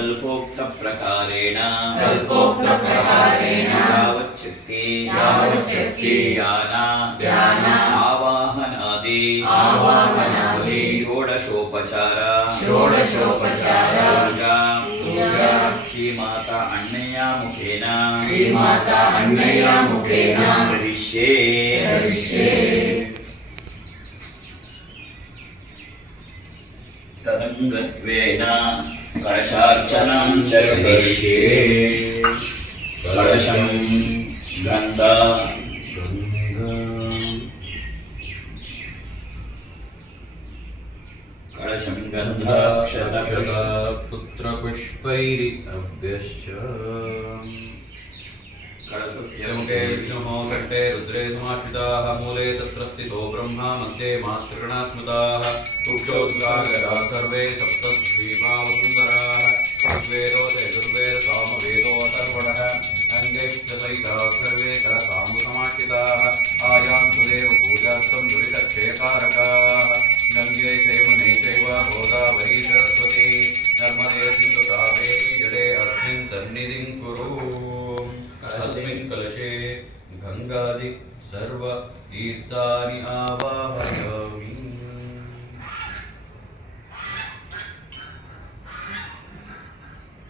कल्पोक्तप्रकारेण यावच्छक्ति ध्यान आवाहनादि षोडशोपचार पूजा श्रीमाता अण्णय्य मुखेन करिष्ये। तदंगत्वेन कलशार्चनां च करिष्ये। कलशं गन्ध पुत्रपुष्पैरि अभ्यश्च कलशस्य मुखे विष्णुः कण्ठे रुद्रे समाश्रिताः मूले तत्र स्थितो ब्रह्मा मध्ये मातृगणा स्मृताः कुक्षोद्गागरा सर्वे सप्तद्वीपा वसुन्धराः ऋग्वेदो यजुर्वेद सामवेदो अथर्वणः अङ्गैश्चसहिताः सर्वे करसाम्बुसमाश्रिताः आयान्तु देव पूजार्थं दुरितक्षयकारकाः गङ्गे चैमुने चैव गोदावरी सरस्वती नर्मदे सिन्धु कावेरी जले अस्मिन् सन्निधिं कुरु। अस्मिन् कलशे गङ्गादि सर्व तीर्थानि आवाहयामि।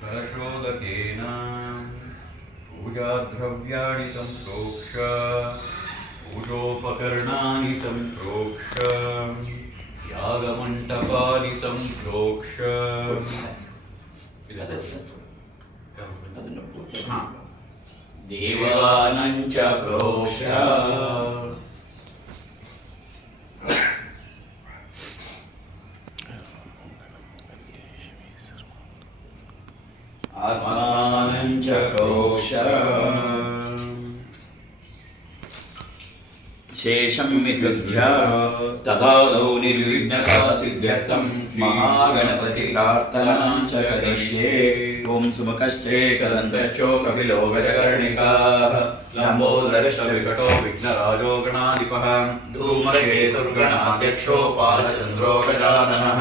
कलशोदकेन पूजाद्रव्याणि सम्प्रोक्ष्य पूजोपकरणानि सम्प्रोक्ष्य यागमण्डपानि सम्प्रोक्ष्य देवानां च प्रोक्ष्य आत्मानं च प्रोक्ष्य शेषं विसृज्य तदादौ निर्विघ्नतासिद्ध्यर्थं महागणपतिप्रार्थनां च करिष्ये। ॐ सुमुखश्चैकदन्तश्चो कपिलो गजकर्णिकाः लम्बोदरश्चविकटो विघ्नराजो गणाधिपः धूमकेतुर्गणाध्यक्षो पालचन्द्रो गजाननः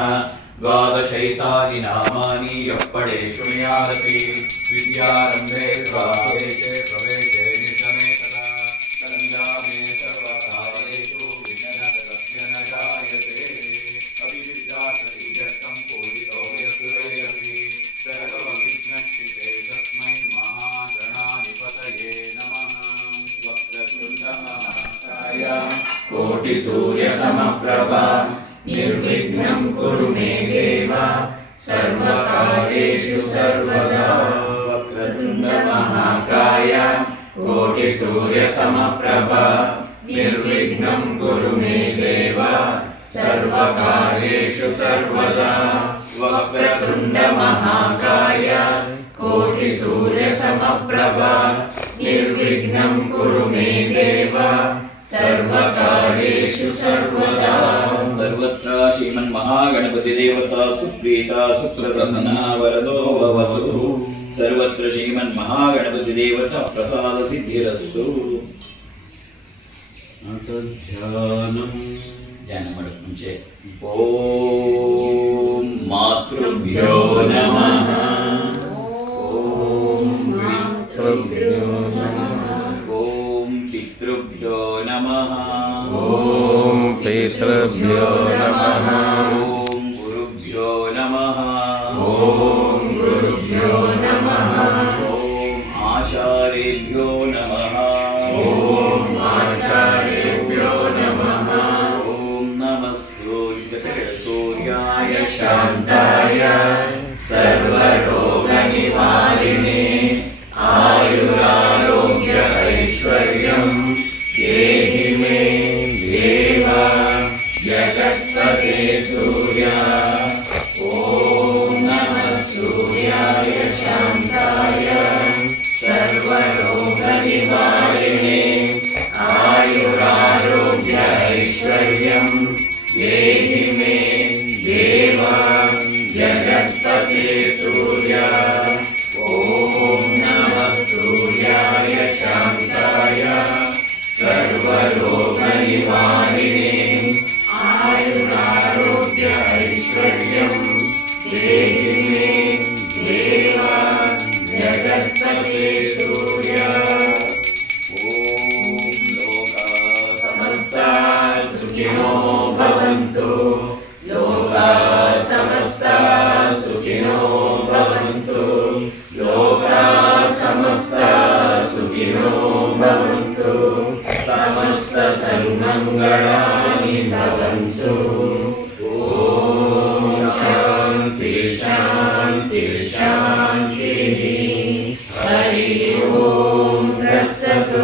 द्वादशैतानि नामानि यः पठेत् शृणुयादपि विद्यारम्भे स्वाहेशे प्रवेशे निर्गमे तथा संजामे सर्वकालेषु विघ्नस्तस्य न जायते। अभिविद्यासतिजतं पूजितो यस्तुरेऽपि सर्वविघ्नक्षिते तस्मै महागणाधिपतये नमः। वक्रतुण्डमहाकाय कोटिसूर्यसमप्रभा निर्विघ्नं कुरु मे देव सर्वकार्येषु सर्वदा। वक्रतुण्डमहाकाय कोटिसूर्यसमप्रभा निर्विघ्नं कुरु मे देव सर्वकार्येषु सर्वदा। वक्रतुण्डमहाकाय कोटिसूर्यसमप्रभा निर्विघ्नं कुरु मे देव सर्वकार्येषु सर्वदा। सर्वत्र श्रीमन्महागणपतिदेवता सुप्रीता सुप्रसन्ना वरदो भवतु। सर्वत्र श्रीमन्महागणपतिदेवता प्रसादसिद्धिरस्तु। ध्यान ಮಾಡೋಕ್ಕೆ ಮುಂಚೆ ಓಂ ಮಾತೃಭ್ಯೋ ನಮಃ ಓಂ ಪಿತೃಭ್ಯೋ ನಮಃ ಓಂ ಪಿತೃಭ್ಯೋ ನಮಃ ಓಂ ಪಿತೃಭ್ಯೋ ನಮಃ ಓಂ ಗುರುಭ್ಯೋ ನಮಃ ಓಂ ಗುರುಭ್ಯೋ ನಮಃ ಓಂ ಆಚಾರ್ಯೇಭ್ಯೋ ನಮಃ ಓಂ ಆಚಾರ್ಯೇಭ್ಯೋ ನಮಃ ಓಂ ನಮಃ ಸೂರ್ಯಾಯ ಶಾಂತಾಯ ಸರ್ವ शान्तिः हरि ओम तत्सत्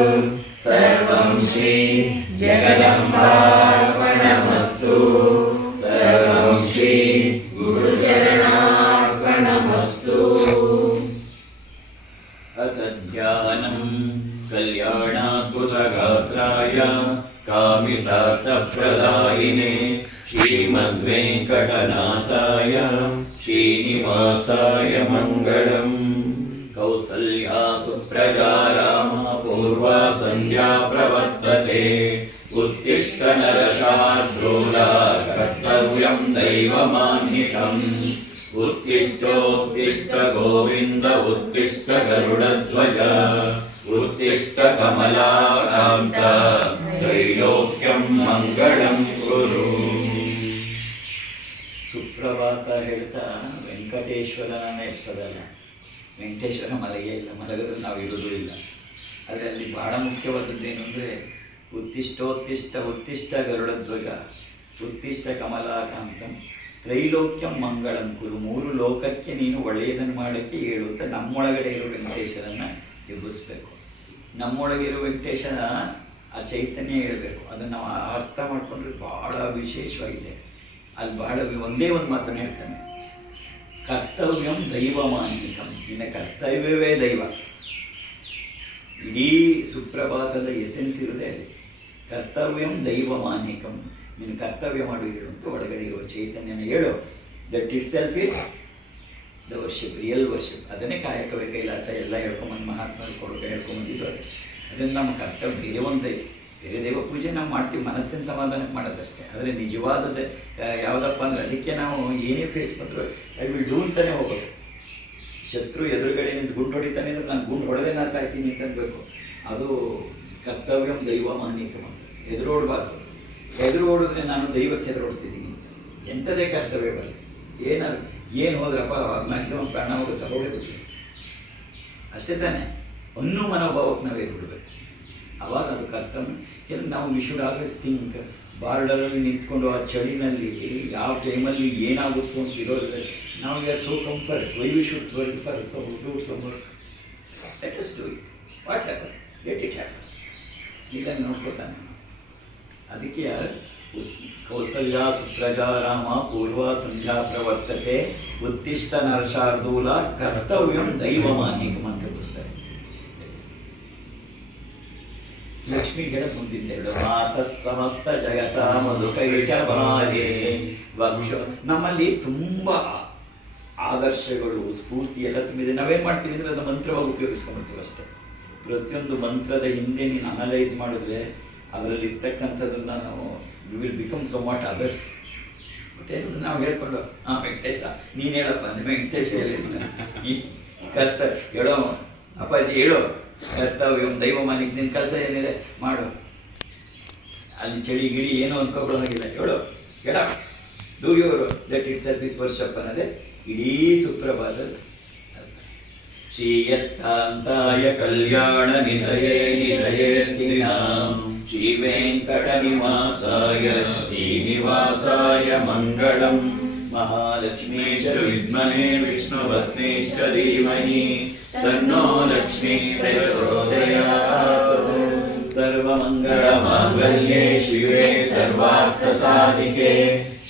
सर्वं श्री जगदम्बार्पणमस्तु सर्वं श्री गुरुचरणार्पणमस्तु अथ ध्यानं कल्याणाद्भुतगात्राय कामितार्थप्रदायिने श्रीमद्वेङ्कटनाथाय श्रीनिवासाय मङ्गलम्। कौसल्या सुप्रजा रामा पूर्वा सन्ध्या प्रवर्तते उत्तिष्ठ नरशार्दूला कर्तव्यं दैवमान्वितम् उत्तिष्ठोत्तिष्ठ गोविन्द उत्तिष्ठ गरुडध्वज उत्तिष्ठ कमलाकान्त त्रैलोक्यं मंगलं कुरु। ಸುಪ್ರಭಾತ ಹೇಳ್ತಾ ವೆಂಕಟೇಶ್ವರನ ಎಬ್ಸೋದಲ್ಲ, ವೆಂಕಟೇಶ್ವರ ಮಲಗೇ ಇಲ್ಲ, ಮಲಗಿದ್ರೆ ನಾವು ಇರೋದು ಇಲ್ಲ. ಆದರೆ ಅಲ್ಲಿ ಬಹಳ ಮುಖ್ಯವಾದದ್ದೇನು ಅಂದರೆ ಉತ್ತಿಷ್ಠೋತ್ತಿಷ್ಠ ಉತ್ತಿಷ್ಠ ಗರುಡಧ್ವಜ ಉತ್ತಿಷ್ಠ ಕಮಲಾಕಾಂತಂ ತ್ರೈಲೋಕ್ಯಂ ಮಂಗಳಂ ಕುರು, ಮೂರು ಲೋಕಕ್ಕೆ ನೀನು ಒಳ್ಳೆಯದನ್ನು ಮಾಡೋಕ್ಕೆ ಹೇಳುತ್ತಾ ನಮ್ಮೊಳಗಡೆ ಇರೋ ವೆಂಕಟೇಶ್ವರನ್ನು ಎಬ್ಬಿಸ್ಬೇಕು. ನಮ್ಮೊಳಗೆ ಇರೋ ವೆಂಕಟೇಶ್ವರ ಆ ಚೈತನ್ಯ ಹೇಳಬೇಕು. ಅದನ್ನು ನಾವು ಅರ್ಥ ಮಾಡಿಕೊಂಡ್ರೆ ಬಹಳ ವಿಶೇಷವಾಗಿದೆ. ಅಲ್ಲಿ ಬಹಳ ಒಂದೇ ಒಂದು ಮಾತನ್ನು ಹೇಳ್ತಾನೆ, ಕರ್ತವ್ಯಂ ದೈವಮಾನ್ವಿಕಂ, ನಿನ್ನ ಕರ್ತವ್ಯವೇ ದೈವ. ಇಡೀ ಸುಪ್ರಭಾತದ ಎಸೆನ್ಸ್ ಇರೋದೇ ಅಲ್ಲಿ. ಕರ್ತವ್ಯಂ ದೈವಮಾನ್ವಿಕಂ, ನೀನು ಕರ್ತವ್ಯ ಮಾಡು ಹೇಳು ಅಂತ ಒಳಗಡೆ ಇರುವ ಚೈತನ್ಯನ ಹೇಳು. That itself is the worship, real worship. ಅದನ್ನೇ ಕಾಯಕವೇ ಕೈಲಾಸ ಎಲ್ಲ ಹೇಳ್ಕೊಂಬಂದು ಮಹಾತ್ಮರು ಕೊಡುಗೆ ಹೇಳ್ಕೊಂಬಂದಿದ್ದು ಅದೇ. ಅದನ್ನು ನಮ್ಮ ಕರ್ತವ್ಯ. ಬೇರೆ ದೇವ ಪೂಜೆ ನಾವು ಮಾಡ್ತೀವಿ, ಮನಸ್ಸಿನ ಸಮಾಧಾನಕ್ಕೆ ಮಾಡೋದಷ್ಟೇ. ಆದರೆ ನಿಜವಾದದ್ದು ಯಾವುದಪ್ಪ ಅಂದರೆ ಅದಕ್ಕೆ ನಾವು ಏನೇ ಫೇಸ್ ಬಂದರೂ ಐ ವಿಲ್ ಡೂ ಅಂತಾನೆ ಹೋಗೋದು. ಶತ್ರು ಎದುರುಗಡೆ ನಿಂತು ಗುಂಡು ಹೊಡಿತಾನೆ ಅಂದರೆ ನಾನು ಗುಂಡು ಹೊಡೆದೇ ನಾನು ಸಾಯ್ತೀನಿ ಅಂತ ಅನ್ಬೇಕು. ಅದು ಕರ್ತವ್ಯಂ ದೈವಮಾನ್ವಿಕಂ ಅಂತ. ಎದುರೋಡಬಾರ್ದು. ಎದುರು ಓಡಿದ್ರೆ ನಾನು ದೈವಕ್ಕೆ ಎದುರೋಡ್ತಿದ್ದೀನಿ ಅಂತ. ಎಂಥದೇ ಕರ್ತವ್ಯ ಬರಲಿ, ಏನು ಹೋದ್ರಪ್ಪ ಮ್ಯಾಕ್ಸಿಮಮ್ ಪ್ರಾಣ ಹೋಗುತ್ತೆ, ಹೋಗಬೇಕು ಅಷ್ಟೇ ತಾನೆ ಅನ್ನೋ ಮನೋಭಾವಕ್ಕೆ ನಾವು ಬಿಡಬೇಕು. ಆವಾಗ ಅದು ಕರ್ತವ್ಯ. ಕೆಲವು ನಾವು ವಿ ಶುಡ್ ಆಲ್ವೇಸ್ ಥಿಂಕ್, ಬಾರ್ಡರಲ್ಲಿ ನಿಂತ್ಕೊಂಡು ಆ ಚಳಿನಲ್ಲಿ ಯಾವ ಟೈಮಲ್ಲಿ ಏನಾಗುತ್ತೋ ಅಂತ ಇರೋದ್ರೆ ನಾವು we are so comfort, why we should work for so do some work. Let us do it, what happens let it happen. ಇದನ್ನು ನೋಡ್ಕೊತಾನೆ. ಅದಕ್ಕೆ ಕೌಸಲ್ಯ ಸುಪ್ರಜಾ ರಾಮ ಪೂರ್ವ ಸಂಧ್ಯಾ ಪ್ರವರ್ತತೆ ಉತ್ತಿಷ್ಠ ನರಶಾರ್ದೂಲ ಕರ್ತವ್ಯಂ ದೈವಮಾನ್ವಿಕಂ ಅಂತ ಪುಸ್ತಕ. ಲಕ್ಷ್ಮೀ ಹೇಳಕ್ ಮುಂದಿದ್ದೇಳು, ಮಾತಃ ಸಮಸ್ತ ಜಗತ ಮಧುಕೈಟ ಭಾರೇ ವಕ್ಷ. ನಮ್ಮಲ್ಲಿ ತುಂಬ ಆದರ್ಶಗಳು ಸ್ಫೂರ್ತಿ ಎಲ್ಲ ತುಂಬಿದೆ. ನಾವೇನು ಮಾಡ್ತೀವಿ ಅಂದರೆ ಅದು ಮಂತ್ರವಾಗಿ ಉಪಯೋಗಿಸ್ಕೊಂಡ್ಬಿಡ್ತೀವಿ ಅಷ್ಟೇ. ಪ್ರತಿಯೊಂದು ಮಂತ್ರದ ಹಿಂದೆ ನೀನು ಅನಲೈಸ್ ಮಾಡಿದ್ರೆ ಅದರಲ್ಲಿ ಇರ್ತಕ್ಕಂಥದ್ದನ್ನು ನಾವು you will become some what others. But ಏನು ನಾವು ಹೇಳ್ಕೊಂಡು ವೆಂಕಟೇಶ ನೀನು ಹೇಳಪ್ಪ ಅಂದರೆ ವೆಂಕಟೇಶ ಹೇಳಿಲ್ಲ, ಕರ್ತ ಹೇಳೋ ಅಪ್ಪಾಜಿ ಹೇಳೋ ಕರ್ತವ್ಯ ದೈವಮಾನಿಕ್, ನಿನ್ನ ಕೆಲಸ ಏನಿದೆ ಮಾಡು. ಅಲ್ಲಿ ಚಳಿ ಗಿಳಿ ಏನೋ ಅನ್ಕೋಕೊಳ್ಳೋ ಹಾಗಿಲ್ಲ, ಹೇಳೋ ಹೇಳ do your duty itself is worship ಅನ್ನೋದೇ ಇಡೀ ಸುಪ್ರಭಾತದ ಅರ್ಥ. ಶ್ರೀಯತ್ತಾಂತಾಯ ಕಲ್ಯಾಣ ನಿಧಯೇ ನಿಧಯೇರ್ತಿನಾಂ ಶ್ರೀ ವೆಂಕಟ ನಿವಾಸಾಯ ಶ್ರೀನಿವಾಸಾಯ ಮಂಗಳಂ. ಮಹಾಲಕ್ಷ್ಮೀ ಚ ವಿದ್ಮಹೇ ವಿಷ್ಣುಪತ್ನೇ ಚ ಧೀಮಹಿ ತನ್ನೋ ಲಕ್ಷ್ಮೀ ಪ್ರಚೋದಯಾತ್. ಸರ್ವಮಂಗಳ ಮಾಂಗಲ್ಯೇ ಶಿವೆ ಸರ್ವಾರ್ಥ ಸಾಧಿಕೆ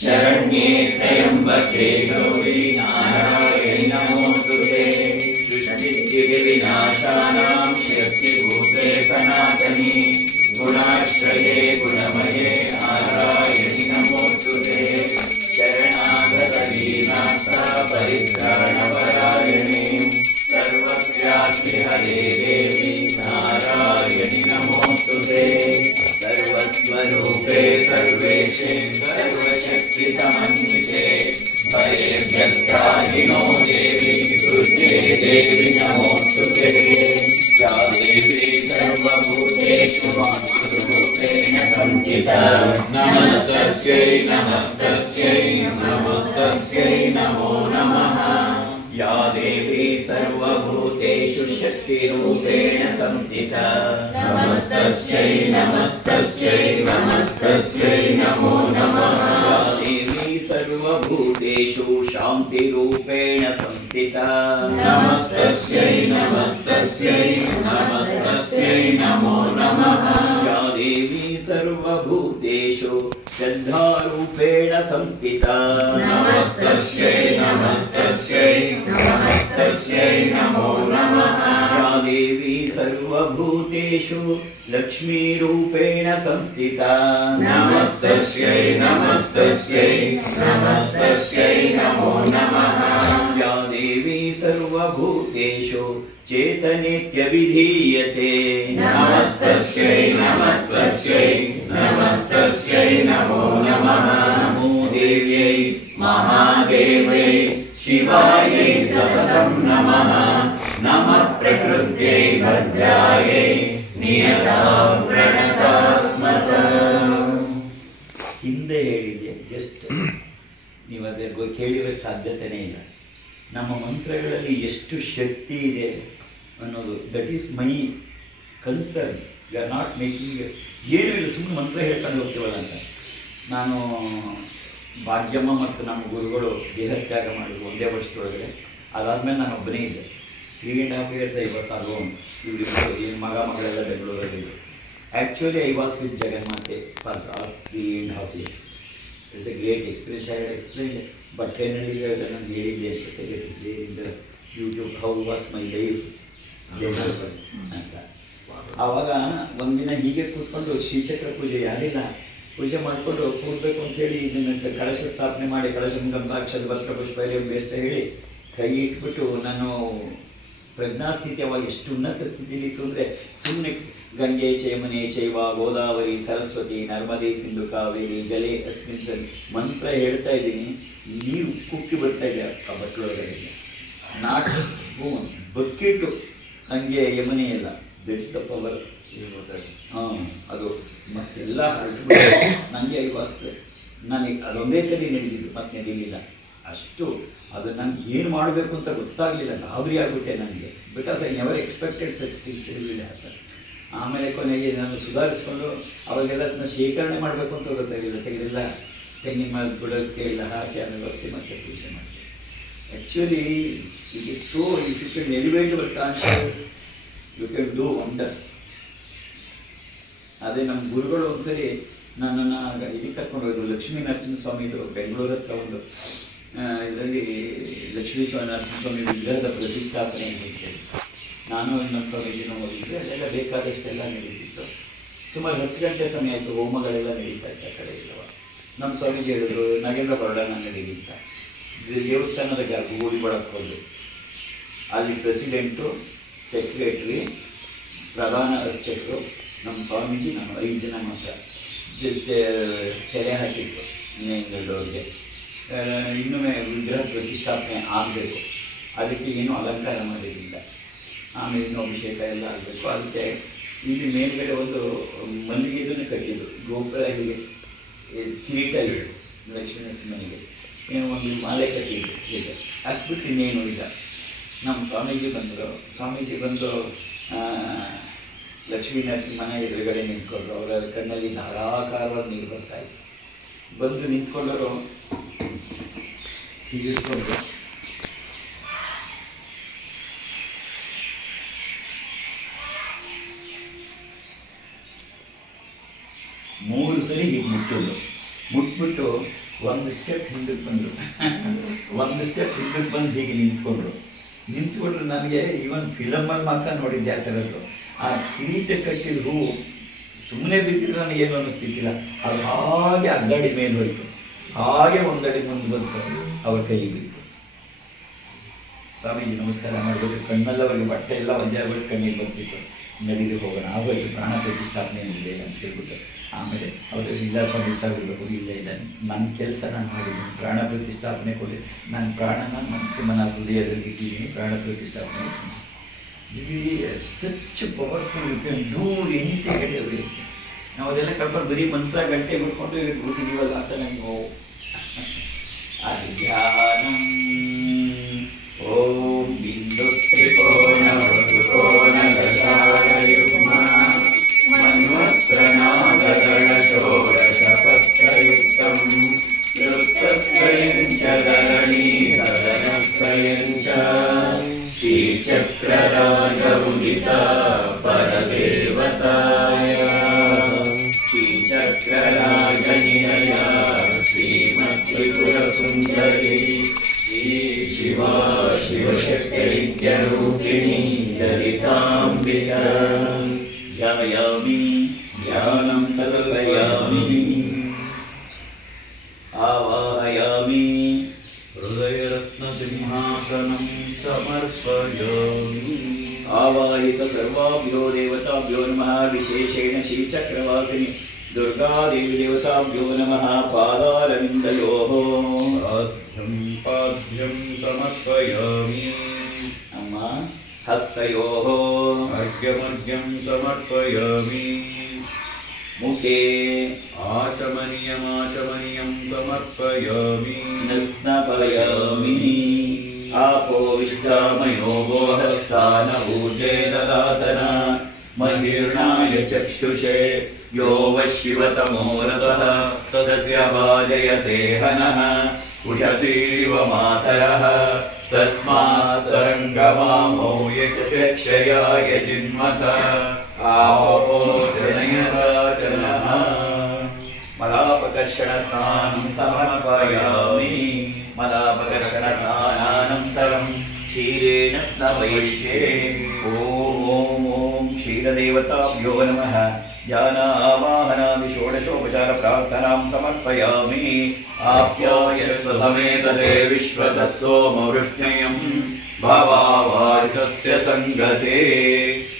ಶರಣ್ಯೇ ತ್ರ್ಯಂಬಕೆ ಗೌರಿ ನಾರಾಯಣಿ ನಮೋಸ್ತುತೆ. ಸೃಷ್ಟಿ ವಿನಾಶಾನಾಂ ಶಕ್ತಿಭೂತೆ ಸನಾತನಿ ಗುಣಾಶ್ರಯೇ ಗುಣಮಯೇ ನಾರಾಯಣಿ ನಮೋಸ್ತುತೆ. ಶರಣಾಗತ ದೀನಾಥ ಪರಿತ್ರಾಣಪರಾಯಣಿ ಸರ್ವವ್ಯಾಪಿ ಹರೇ ದೇವಿ ನಾರಾಯಣಿ ನಮೋಸ್ತುತೆ. ಸರ್ವಸ್ವರೂಪೇ ಸರ್ವೇಶೇ ಸರ್ವಶಕ್ತಿ ಸಮನ್ವಿತೆ ಭಯಭ್ಯಸ್ತ್ರಾಹಿನೋ ದೇವಿ ದುರ್ಗೆ ದೇವಿ ನಮೋಸ್ತುತೆ. ಯಾ ದೇವಿ ಸರ್ವಭೂತೇಷು ಮಾತೃರೂಪೇಣ ಸಂಸ್ಥಿತಾ ನಮಸ್ತಸ್ಯೈ ನಮಸ್ತಸ್ಯೈ ನಮಸ್ತಸ್ಯೈ ನಮೋ ನಮಃ. या देवी सर्वभूतेषु शक्तिरूपेण संस्थिता नमस्तस्यै नमस्तस्यै नमस्तस्यै नमो नमः. या देवी सर्वभूतेषु शान्तिरूपेण संस्थिता ಸಂಸ್ಥಿತಾ ನಮಸ್ತಸ್ಯೈ ನಮಸ್ತಸ್ಯೈ ನಮಸ್ತಸ್ಯೈ ನಮೋ ನಮಃ ಯಾ ದೇವಿ ಸರ್ವಭೂತೇಷು ಶ್ರದ್ಧಾರೂಪೇಣ ಸಂಸ್ಥಿತಾ ನಮಸ್ತಸ್ಯೈ ನಮಸ್ತಸ್ಯೈ ನಮಸ್ತಸ್ಯೈ ನಮೋ ನಮಃ ಯಾ ದೇವಿ ಸರ್ವಭೂತೇಷು ಲಕ್ಷ್ಮೀರೂಪೇಣ ಸಂಸ್ಥಿತಾ ನಮಸ್ತಸ್ಯೈ ನಮಸ್ತಸ್ಯೈ ನಮಸ್ತಸ್ಯೈ ನಮೋ ನಮಃ ಯಾ ದೇವಿ ಸರ್ವಭೂತೇಷು ಚೇತನೇತ್ಯಭಿಧೀಯತೆ ನಮಸ್ತಸ್ಯೈ ನಮಸ್ತಸ್ಯೈ ನಮಸ್ತಸ್ಯೈ ನಮೋ ನಮಃ ನಮೋ ದೇವ್ಯೈ ಮಹಾದೇವೈ ಶಿವಾಯೈ ಸತತಂ ನಮಃ ನಮಃ ಪ್ರಕೃತ್ಯೈ ಭದ್ರಾಯೈ ನಿಯತಾಂ ಪ್ರಣತಾಸ್ಮತ ಹಿಂದೆ ಹೇಳಿದೆ ಜಸ್ಟ್ ನೀವು ಅದೇ ಕೇಳಿರೋಕ್ಕೆ ಸಾಧ್ಯತೆಯೇ ಇಲ್ಲ. ನಮ್ಮ ಮಂತ್ರಗಳಲ್ಲಿ ಎಷ್ಟು ಶಕ್ತಿ ಇದೆ ಅನ್ನೋದು that is my concern. You are not making ಏನೂ ಇಲ್ಲ, ಸುಮ್ಮನೆ ಮಂತ್ರ ಹೇಳ್ಕೊಂಡು ಹೋಗ್ತೀವಲ್ಲ ಅಂತ. ನಾನು ಭಾಗ್ಯಮ್ಮ ಮತ್ತು ನಮ್ಮ ಗುರುಗಳು ದೇಹತ್ಯಾಗ ಮಾಡಿದ್ರು ಒಂದೇ ವರ್ಷದೊಳಗಡೆ. ಅದಾದಮೇಲೆ ನಾನು ಒಬ್ಬನೇ ಇದ್ದೆ. 3.5 years ಐ ವಾಸ್ ಅಲೋನ್. ಇವರಿಬ್ಬರು ಏನು ಮಗಳೆಲ್ಲ ಬೆಂಗಳೂರಲ್ಲಿದ್ದರು. Actually I was with Jaganmathe for last 3.5 years. It's a great experience. I had explained ಬಟ್ಟೆನಳ್ಳಿಗೆಲ್ಲ ನನಗೆ ಹೇಳಿದ್ದೆ ಅನ್ಸುತ್ತೆ. It is there in the YouTube how was my life ಅಂತ. ಆವಾಗ ಒಂದಿನ ಹೀಗೆ ಕೂತ್ಕೊಂಡು ಶ್ರೀಚಕ್ರ ಪೂಜೆ ಯಾರಿಲ್ಲ, ಪೂಜೆ ಮಾಡಿಕೊಂಡು ಕೂಡಬೇಕು ಅಂತೇಳಿ ಇದನ್ನು ಕಳಶ ಸ್ಥಾಪನೆ ಮಾಡಿ ಕಳಶ ಗಂಧಾಕ್ಷರ ಭದ್ರ ಪುಷ್ಪ ಬೇಷ್ಟ ಹೇಳಿ ಕೈ ಇಟ್ಬಿಟ್ಟು ನಾನು ಪ್ರಜ್ಞಾಸ್ಥಿತಿ ಅವಾಗ ಎಷ್ಟು ಉನ್ನತ ಸ್ಥಿತಿಲಿ ಇತ್ತು ಅಂದರೆ ಸುಮ್ಮನೆ ಗಂಗೆ ಚೈಮನೆ ಚೈವ ಗೋದಾವರಿ ಸರಸ್ವತಿ ನರ್ಮದೆ ಸಿಂಧು ಕಾವೇರಿ ಜಲೆ ಅಸ್ಮಿನ್ ಸನ್ ಮಂತ್ರ ಹೇಳ್ತಾ ಇದ್ದೀನಿ. ನೀರು ಕುಕ್ಕಿ ಬರ್ತಾ ಇದೆ ಆ ಬಟ್ಲೊಳಗಡೆ. ನಾಟ್ ಬಕ್ಕಿಟ್ಟು ಹಂಗೆ ಯಮನೆ ಎಲ್ಲ ದಟ್ ಇಸ್ ದ ಪವರ್. ಹಾಂ, ಅದು ಮತ್ತೆಲ್ಲ ಹರಡ್ಬಿಟ್ಟು ನನಗೆ ಐ ವಾಸ್ ನನಗೆ ಅದೊಂದೇ ಸರಿ ನಡೀತಿದ್ದು, ಮತ್ತೆ ನಡೀಲಿಲ್ಲ. ಅಷ್ಟು ಅದು ನನಗೆ ಏನು ಮಾಡಬೇಕು ಅಂತ ಗೊತ್ತಾಗಲಿಲ್ಲ, ಗಾಬರಿ ಆಗಿಬಿಟ್ಟೆ ನನಗೆ. Because I never expected such things will happen. ಆಮೇಲೆ ಕೊನೆಗೆ ನಾನು ಸುಧಾರಿಸ್ಕೊಂಡು ಅವಾಗೆಲ್ಲ ಅದನ್ನ ಶೇಖರಣೆ ಮಾಡಬೇಕು ಅಂತ ಗೊತ್ತಾಗಿಲ್ಲ. ತೆಗೆದಿಲ್ಲ ತೆಂಗಿನ ಮರದ ಬಿಡೋಕ್ಕೆ ಇಲ್ಲ ಹಾಕಿ ಆಮೇಲೆ ಒರೆಸಿ ಮತ್ತೆ ಪೂಜೆ ಮಾಡಿದೆ. Actually it is so if you can elevate your conscious you can do wonders. ಅದೇ ನಮ್ಮ ಗುರುಗಳು ಒಂದ್ಸರಿ ನನ್ನನ್ನು ಇದಕ್ಕೆ ಕರ್ಕೊಂಡು ಹೋದ್ರು. ಲಕ್ಷ್ಮೀ ನರಸಿಂಹಸ್ವಾಮಿದು ಬೆಂಗಳೂರು ಹತ್ರ ಒಂದು ಇದರಲ್ಲಿ ಲಕ್ಷ್ಮೀ ನರಸಿಂಹಸ್ವಾಮಿ ವಿಗ್ರಹದ ಪ್ರತಿಷ್ಠಾಪನೆ ಅಂತೇಳಿ ನಾನು ನಮ್ಮ ಸ್ವಾಮೀಜಿನೂ ಹೋಗಿದ್ದೆ. ಅಲ್ಲೆಲ್ಲ ಬೇಕಾದಷ್ಟೆಲ್ಲ ನಡೀತಿತ್ತು. ಸುಮಾರು 10 ಗಂಟೆ ಸಮಯ ಆಯಿತು. ಹೋಮಗಳೆಲ್ಲ ನಡೀತಾ ಇತ್ತು ಆ ಕಡೆ ಇಲ್ಲವ. ನಮ್ಮ ಸ್ವಾಮೀಜಿ ಹೇಳಿದ್ರು ನಾಗೇಂದ್ರ ಹೊರಡೋಣ ನಡೀಲಿ ಅಂತ. ದೇವಸ್ಥಾನದ ಗೂಡಿ ಬಳಕ್ಕೆ ಹೋದ್ರು. ಅಲ್ಲಿ ಪ್ರೆಸಿಡೆಂಟು, ಸೆಕ್ರೆಟ್ರಿ, ಪ್ರಧಾನ ಅರ್ಚಕರು, ನಮ್ಮ ಸ್ವಾಮೀಜಿ, ನಾನು 5 ಜನ ಮಾತ್ರ. ತೆರೆ ಹಾಕಿತ್ತು ಮೇನ್ ಡೋರ್ಗೆ. ಇನ್ನೂ ವಿಗ್ರಹ ಪ್ರತಿಷ್ಠಾಪನೆ ಆಗಬೇಕು. ಅದಕ್ಕೆ ಏನೂ ಅಲಂಕಾರ ಮಾಡಿರಲಿಲ್ಲ. ಆಮೇಲೆ ಇನ್ನೂ ಅಭಿಷೇಕ ಎಲ್ಲ ಆಗಬೇಕು. ಅದಕ್ಕೆ ಇಲ್ಲಿ ಮೇಲ್ಗಡೆ ಒಂದು ಮಲ್ಲಿಗೆದನ್ನು ಕಟ್ಟಿದ್ದು, ಗೋಪುರ ಹೀಗೆ ಕಿರೀಟ ಇಟ್ಟು ಲಕ್ಷ್ಮೀ ನರಸಿಂಹನಿಗೆ ಏನೋ ಒಂದು ಮಾಲೆ ಕಟ್ಟಿದ್ದು ಹೀಗೆ. ಅಷ್ಟು ಬಿಟ್ಟು ಇನ್ನೇನು ಇಲ್ಲ. ನಮ್ಮ ಸ್ವಾಮೀಜಿ ಬಂದರು. ಸ್ವಾಮೀಜಿ ಬಂದು ಲಕ್ಷ್ಮೀ ನರಸಿಂಹನ ಎದುರುಗಡೆ ನಿಂತ್ಕೊಂಡ್ರು. ಅವರ ಕಣ್ಣಲ್ಲಿ ಧಾರಾಕಾರವಾಗಿ ನೀರು ಬರ್ತಾಯಿತ್ತು. ಬಂದು ನಿಂತ್ಕೊಂಡವರು ಹೀಗೆ ಇಟ್ಕೊಂಡ್ರು. ಮೂರು ಸರಿ ಹೀಗೆ ಮುಟ್ಬಿಟ್ಟು ಒಂದು ಸ್ಟೆಪ್ ಹಿಂದಕ್ಕೆ ಬಂದರು. ಒಂದು ಸ್ಟೆಪ್ ಹಿಂದಕ್ಕೆ ಬಂದು ಹೀಗೆ ನಿಂತ್ಕೊಂಡ್ರು. ನನಗೆ ಈವನ್ ಫಿಲಮಲ್ಲಿ ಮಾತ್ರ ನೋಡಿದ್ದೆ ಆ ಥರದ್ದು. ಆ ಕಿರೀಟ ಕಟ್ಟಿದ ಹೂವು ಸುಮ್ಮನೆ ಬಿದ್ದಿದ್ರೆ ನನಗೇನು ಅನ್ನಿಸ್ತಿದ್ದಿಲ್ಲ. ಅದು ಹಾಗೆ ಅಡ್ಡಾಡಿ ಮೇಲೆ ಹೋಯಿತು, ಹಾಗೆ ಒಂದಡಿ ಮುಂದೆ ಬಂತು, ಅವ್ರ ಕೈಗೆ ಬಿತ್ತು. ಸ್ವಾಮೀಜಿ ನಮಸ್ಕಾರ ಮಾಡಬೇಕು. ಕಣ್ಣಲ್ಲಿ ಅವರಿಗೆ ಬಟ್ಟೆ ಎಲ್ಲ ವಜ್ರಾಗ್ಬಿಟ್ಟು ಕಣ್ಣಿಗೆ ಬರ್ತಿತ್ತು. ನಡೀಲಿ ಹೋಗೋಣ, ಆಗೋಯ್ತು, ಪ್ರಾಣ ಪ್ರತಿಷ್ಠಾಪನೆ ಇದೆ ಅಂತ ಹೇಳ್ಬಿಟ್ಟು. ಆಮೇಲೆ ಅವರು ಇಲ್ಲ ಸ್ವಾಮಿ ಸಾಗಿರ್ಬೇಕು, ಇಲ್ಲ ನನ್ನ ಕೆಲಸ ನಾನು ಮಾಡಿದ್ದೀನಿ, ಪ್ರಾಣ ಪ್ರತಿಷ್ಠಾಪನೆ ಕೊಡಿ, ನನ್ನ ಪ್ರಾಣನ ನರಸಿಂಹನ ಹೃದಯದಲ್ಲಿ ಇಟ್ಟಿದ್ದೀನಿ, ಪ್ರಾಣ ಪ್ರತಿಷ್ಠಾಪನೆ. Such powerful, you can do anything at every. ನಾವು ಅದೆಲ್ಲ ಕಳ್ಕೊಂಡು ಬರೀ ಮಂತ್ರ ಗಂಟೆ ಬಿಟ್ಕೊಂಡು ಕೂತಿದ್ದೀವಲ್ಲ ಅಂತ ನನಗೆ ನೋವು. ಅಧ್ಯಾನಂ ಓಂ ಬಿಂದು ತ್ರಿಕೋಣ ಮನ್ವಸ್ತ್ರನಾಗದಳ ಷೋಡಶಪತ್ರಯುಕ್ತಂ ಯುಕ್ತತ್ರಯಂ ಚ ಧರಣೀ ಸದನತ್ರಯಂ ಚ चैत्यरूपिणी ललिताम्बिका ध्यायामि ध्यानं कल्पयामि आवाहयामि हृदयरत्नसिंहासनं समर्पयामि आवाहित सर्वाभ्यो देवताभ्यो नमः विशेषेण श्रीचक्रवासिनि दुर्गादेवी देवताभ्यो नमः पादारविन्दयोः पाद्यं समर्पयामि अम्म हस्तयोः अर्घ्यमर्घ्यं समर्पयामि मुखे आचमनीयमाचमनीयं समर्पयामि स्नपयामि आपोविष्टामयो गोहस्तानभूजे ददातन महीर्णाय चक्षुषे यो वशिवतमो रसः तस्य भाजयते हनः उषतीव मातरः तस्मात् तरङ्गमामो यस्य क्षयाय जिन्मत आपो जनयताचलः मलापकर्षणस्नानं समर्पयामि मलापकर्षणस्नानानन्तरं क्षीरेण स्नपयिष्ये ॐ क्षीरदेवताभ्यो नमः ज्ञानावाहनादि षोडशोपचारप्रार्थनां समर्पयामि आप्यायस्व समेतते विश्वतः सोमवृष्ण्यं भवावाचस्य सङ्गते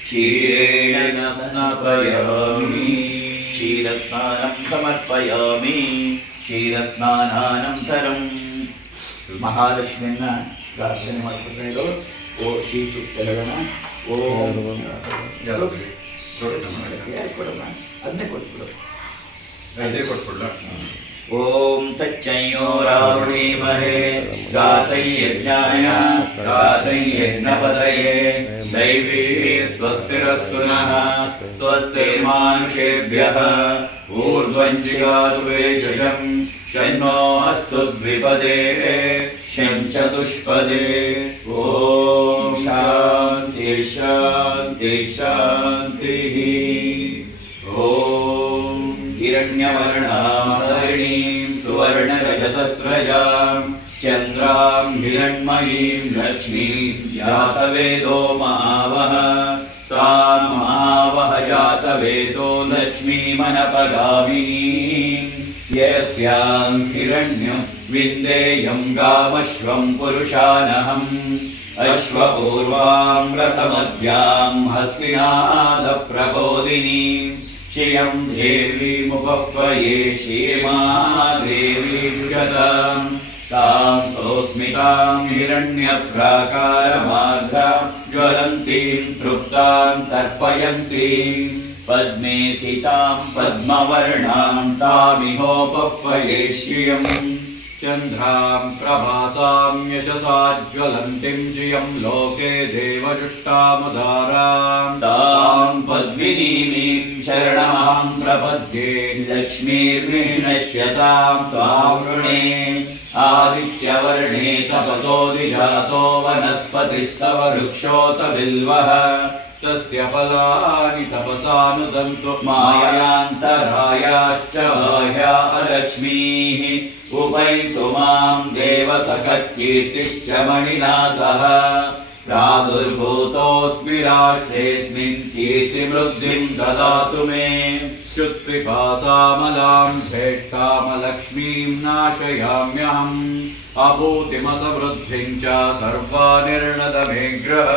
क्षीरेण स्नपयामि क्षीरस्नानं समर्पयामि क्षीरस्नानानन्तरं ಮಹಾಲಕ್ಷ್ಮಿಯನ್ನ ಪ್ರಾರ್ಥನೆ ಮಾಡಿಕೊಂಡು ಓ ಶ್ರೀ ಸೂಕ್ತ ಹೇಳೋಣ ಓಂ ಕೊಡಮ್ಮ ಅದನ್ನೇ ಕೊಟ್ಬಿಡು ಅದೇ ಕೊಟ್ಬಿಡ್ಲ ಓಂ ತಚ್ಚಯ್ಯೋ ರಾವಣೀಮಹೇ ಗಾತಯ್ಯಜ್ಞಾಯ ಗಾತಯ್ಯಜ್ಞಪದಯೇ ದೈವೀ ಸ್ವಸ್ತಿರಸ್ತು ನಃ ಸ್ವಸ್ತಿರ್ಮಾನುಷೇಭ್ಯಃ ಊರ್ಧ್ವಂಚಿಗಾತು ವೇಷಜಂ ಶನ್ನೋ ಅಸ್ತು ದ್ವಿಪದೇ ಶಂಚತುಷ್ಪದೇ ಓಂ ಶಾಂತಿ ಶಾಂತಿ ಶಾಂತಿಃ ಓಂ हिरण्यवर्णां सुवर्णरजतस्रजां चन्द्रां हिरण्मयीं लक्ष्मीं जातवेदो महावः तां महावः जातवेदो लक्ष्मीमनपगामिनीं यस्यां हिरण्यं विन्देयं गामश्वं पुरुषानहम् अश्वपूर्वां रथमध्यां हस्तिनादप्रबोधिनीं श्रियं देवीमुपह्वये श्रीमादेवी दुषतां तां सोऽस्मितां हिरण्यप्राकारमार्द्रां ज्वलन्तीं तृप्तां तर्पयन्तीं पद्मे स्थितां पद्मवर्णां तामिहोपह्वये श्रियम् चन्द्रां प्रभासां यशसा ज्वलन्तीं श्रियं लोके देवजुष्टामुदारां तां पद्मिनीं शरणमहं प्रपद्ये लक्ष्मीर्विनश्यतां त्वां वृणे आदित्यवर्णे तपसोऽधिजातो वनस्पतिस्तव वृक्षोत बिल्वः तस्य फलानि तपसानुदन्तु मायान्तरायाश्च बाह्या अलक्ष्मीः उपैतु मां देवसखकीर्तिश्च मणिना सह प्रादुर्भूतोऽस्मि राष्ट्रेऽस्मिन् कीर्तिमृद्धिं ददातु मे क्षुत्पिपासामलां श्रेष्ठामलक्ष्मीं नाशयाम्यहम् अभूतिमसमृद्धिं च सर्वानिर्णदमेग्रह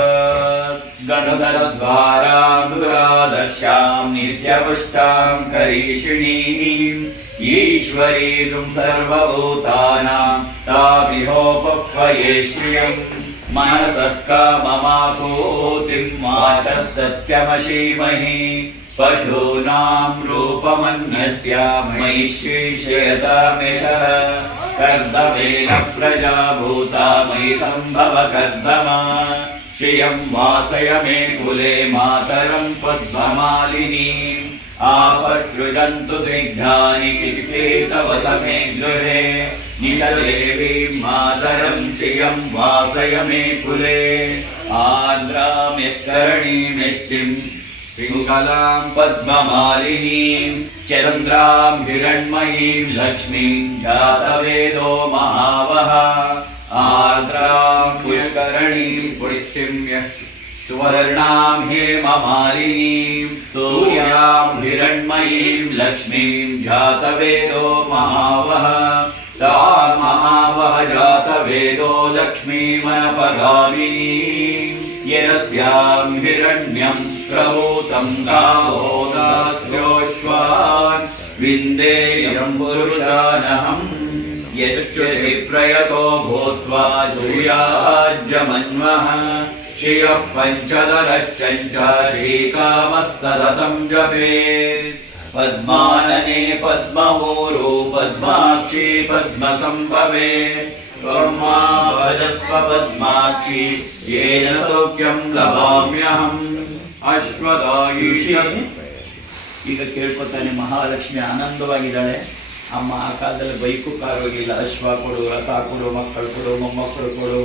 गणदद्वारां दुरादर्शां नित्यपुष्टां करीषिणीम् ईश्वरीं सर्वभूतानां ताभिहोपह्वये श्रियम् मनसः काममापूतिं वाचः सत्यमशीमहि पशूनां रूपमन्यस्य मयि श्रीशयतामिषः कर्दमेन प्रजा भूता मयि सम्भव कर्दमा श्रियं वासय मे कुले मातरं पद्ममालिनीम् आपसृजन्तु सिद्धानि चित्केतव समे गृहे निशदेवीं मातरं श्रियं वासय मे कुले आर्द्रां यत्करणीमिष्टिं पिङ्गलां पद्ममालिनीं चन्द्रां हिरण्मयीं लक्ष्मीं जातवेदो महावः आर्द्रां पुष्करणीं पुष्टिं सुवर्णां हेममालिनीं सूर्यां हिरण्मयीं लक्ष्मीं जातवेदो महावः तां महावः जातवेदो लक्ष्मीमनपगामिनीं यस्यां हिरण्यं प्रभूतं गावो दास्योश्वान् विन्देयं पुरुषानहम् यश्च्युति प्रयतो भूत्वा जूयाज्यमन्वः श्रियः पञ्चदलश्चञ्च श्रीकामः सततं जपेत् पद्मानने पद्मवोरो पद्माक्षी पद्मसम्भवे त्वं भजस्व पद्माक्षी येन सौख्यं लभाम्यहम् ಅಶ್ವದಾಯುಷಿ. ಈಗ ಕೇಳ್ಕೊತಾನೆ ಮಹಾಲಕ್ಷ್ಮಿ ಆನಂದವಾಗಿದ್ದಾಳೆ. ಅಮ್ಮ ಆ ಕಾಲದಲ್ಲಿ ಬೈಕು ಕಾರು ಹೋಗಿಲ್ಲ. ಅಶ್ವ ಕೊಡು, ರಥ ಕೊಡು, ಮಕ್ಕಳು ಕೊಡು, ಮೊಮ್ಮಕ್ಕಳು ಕೊಡು,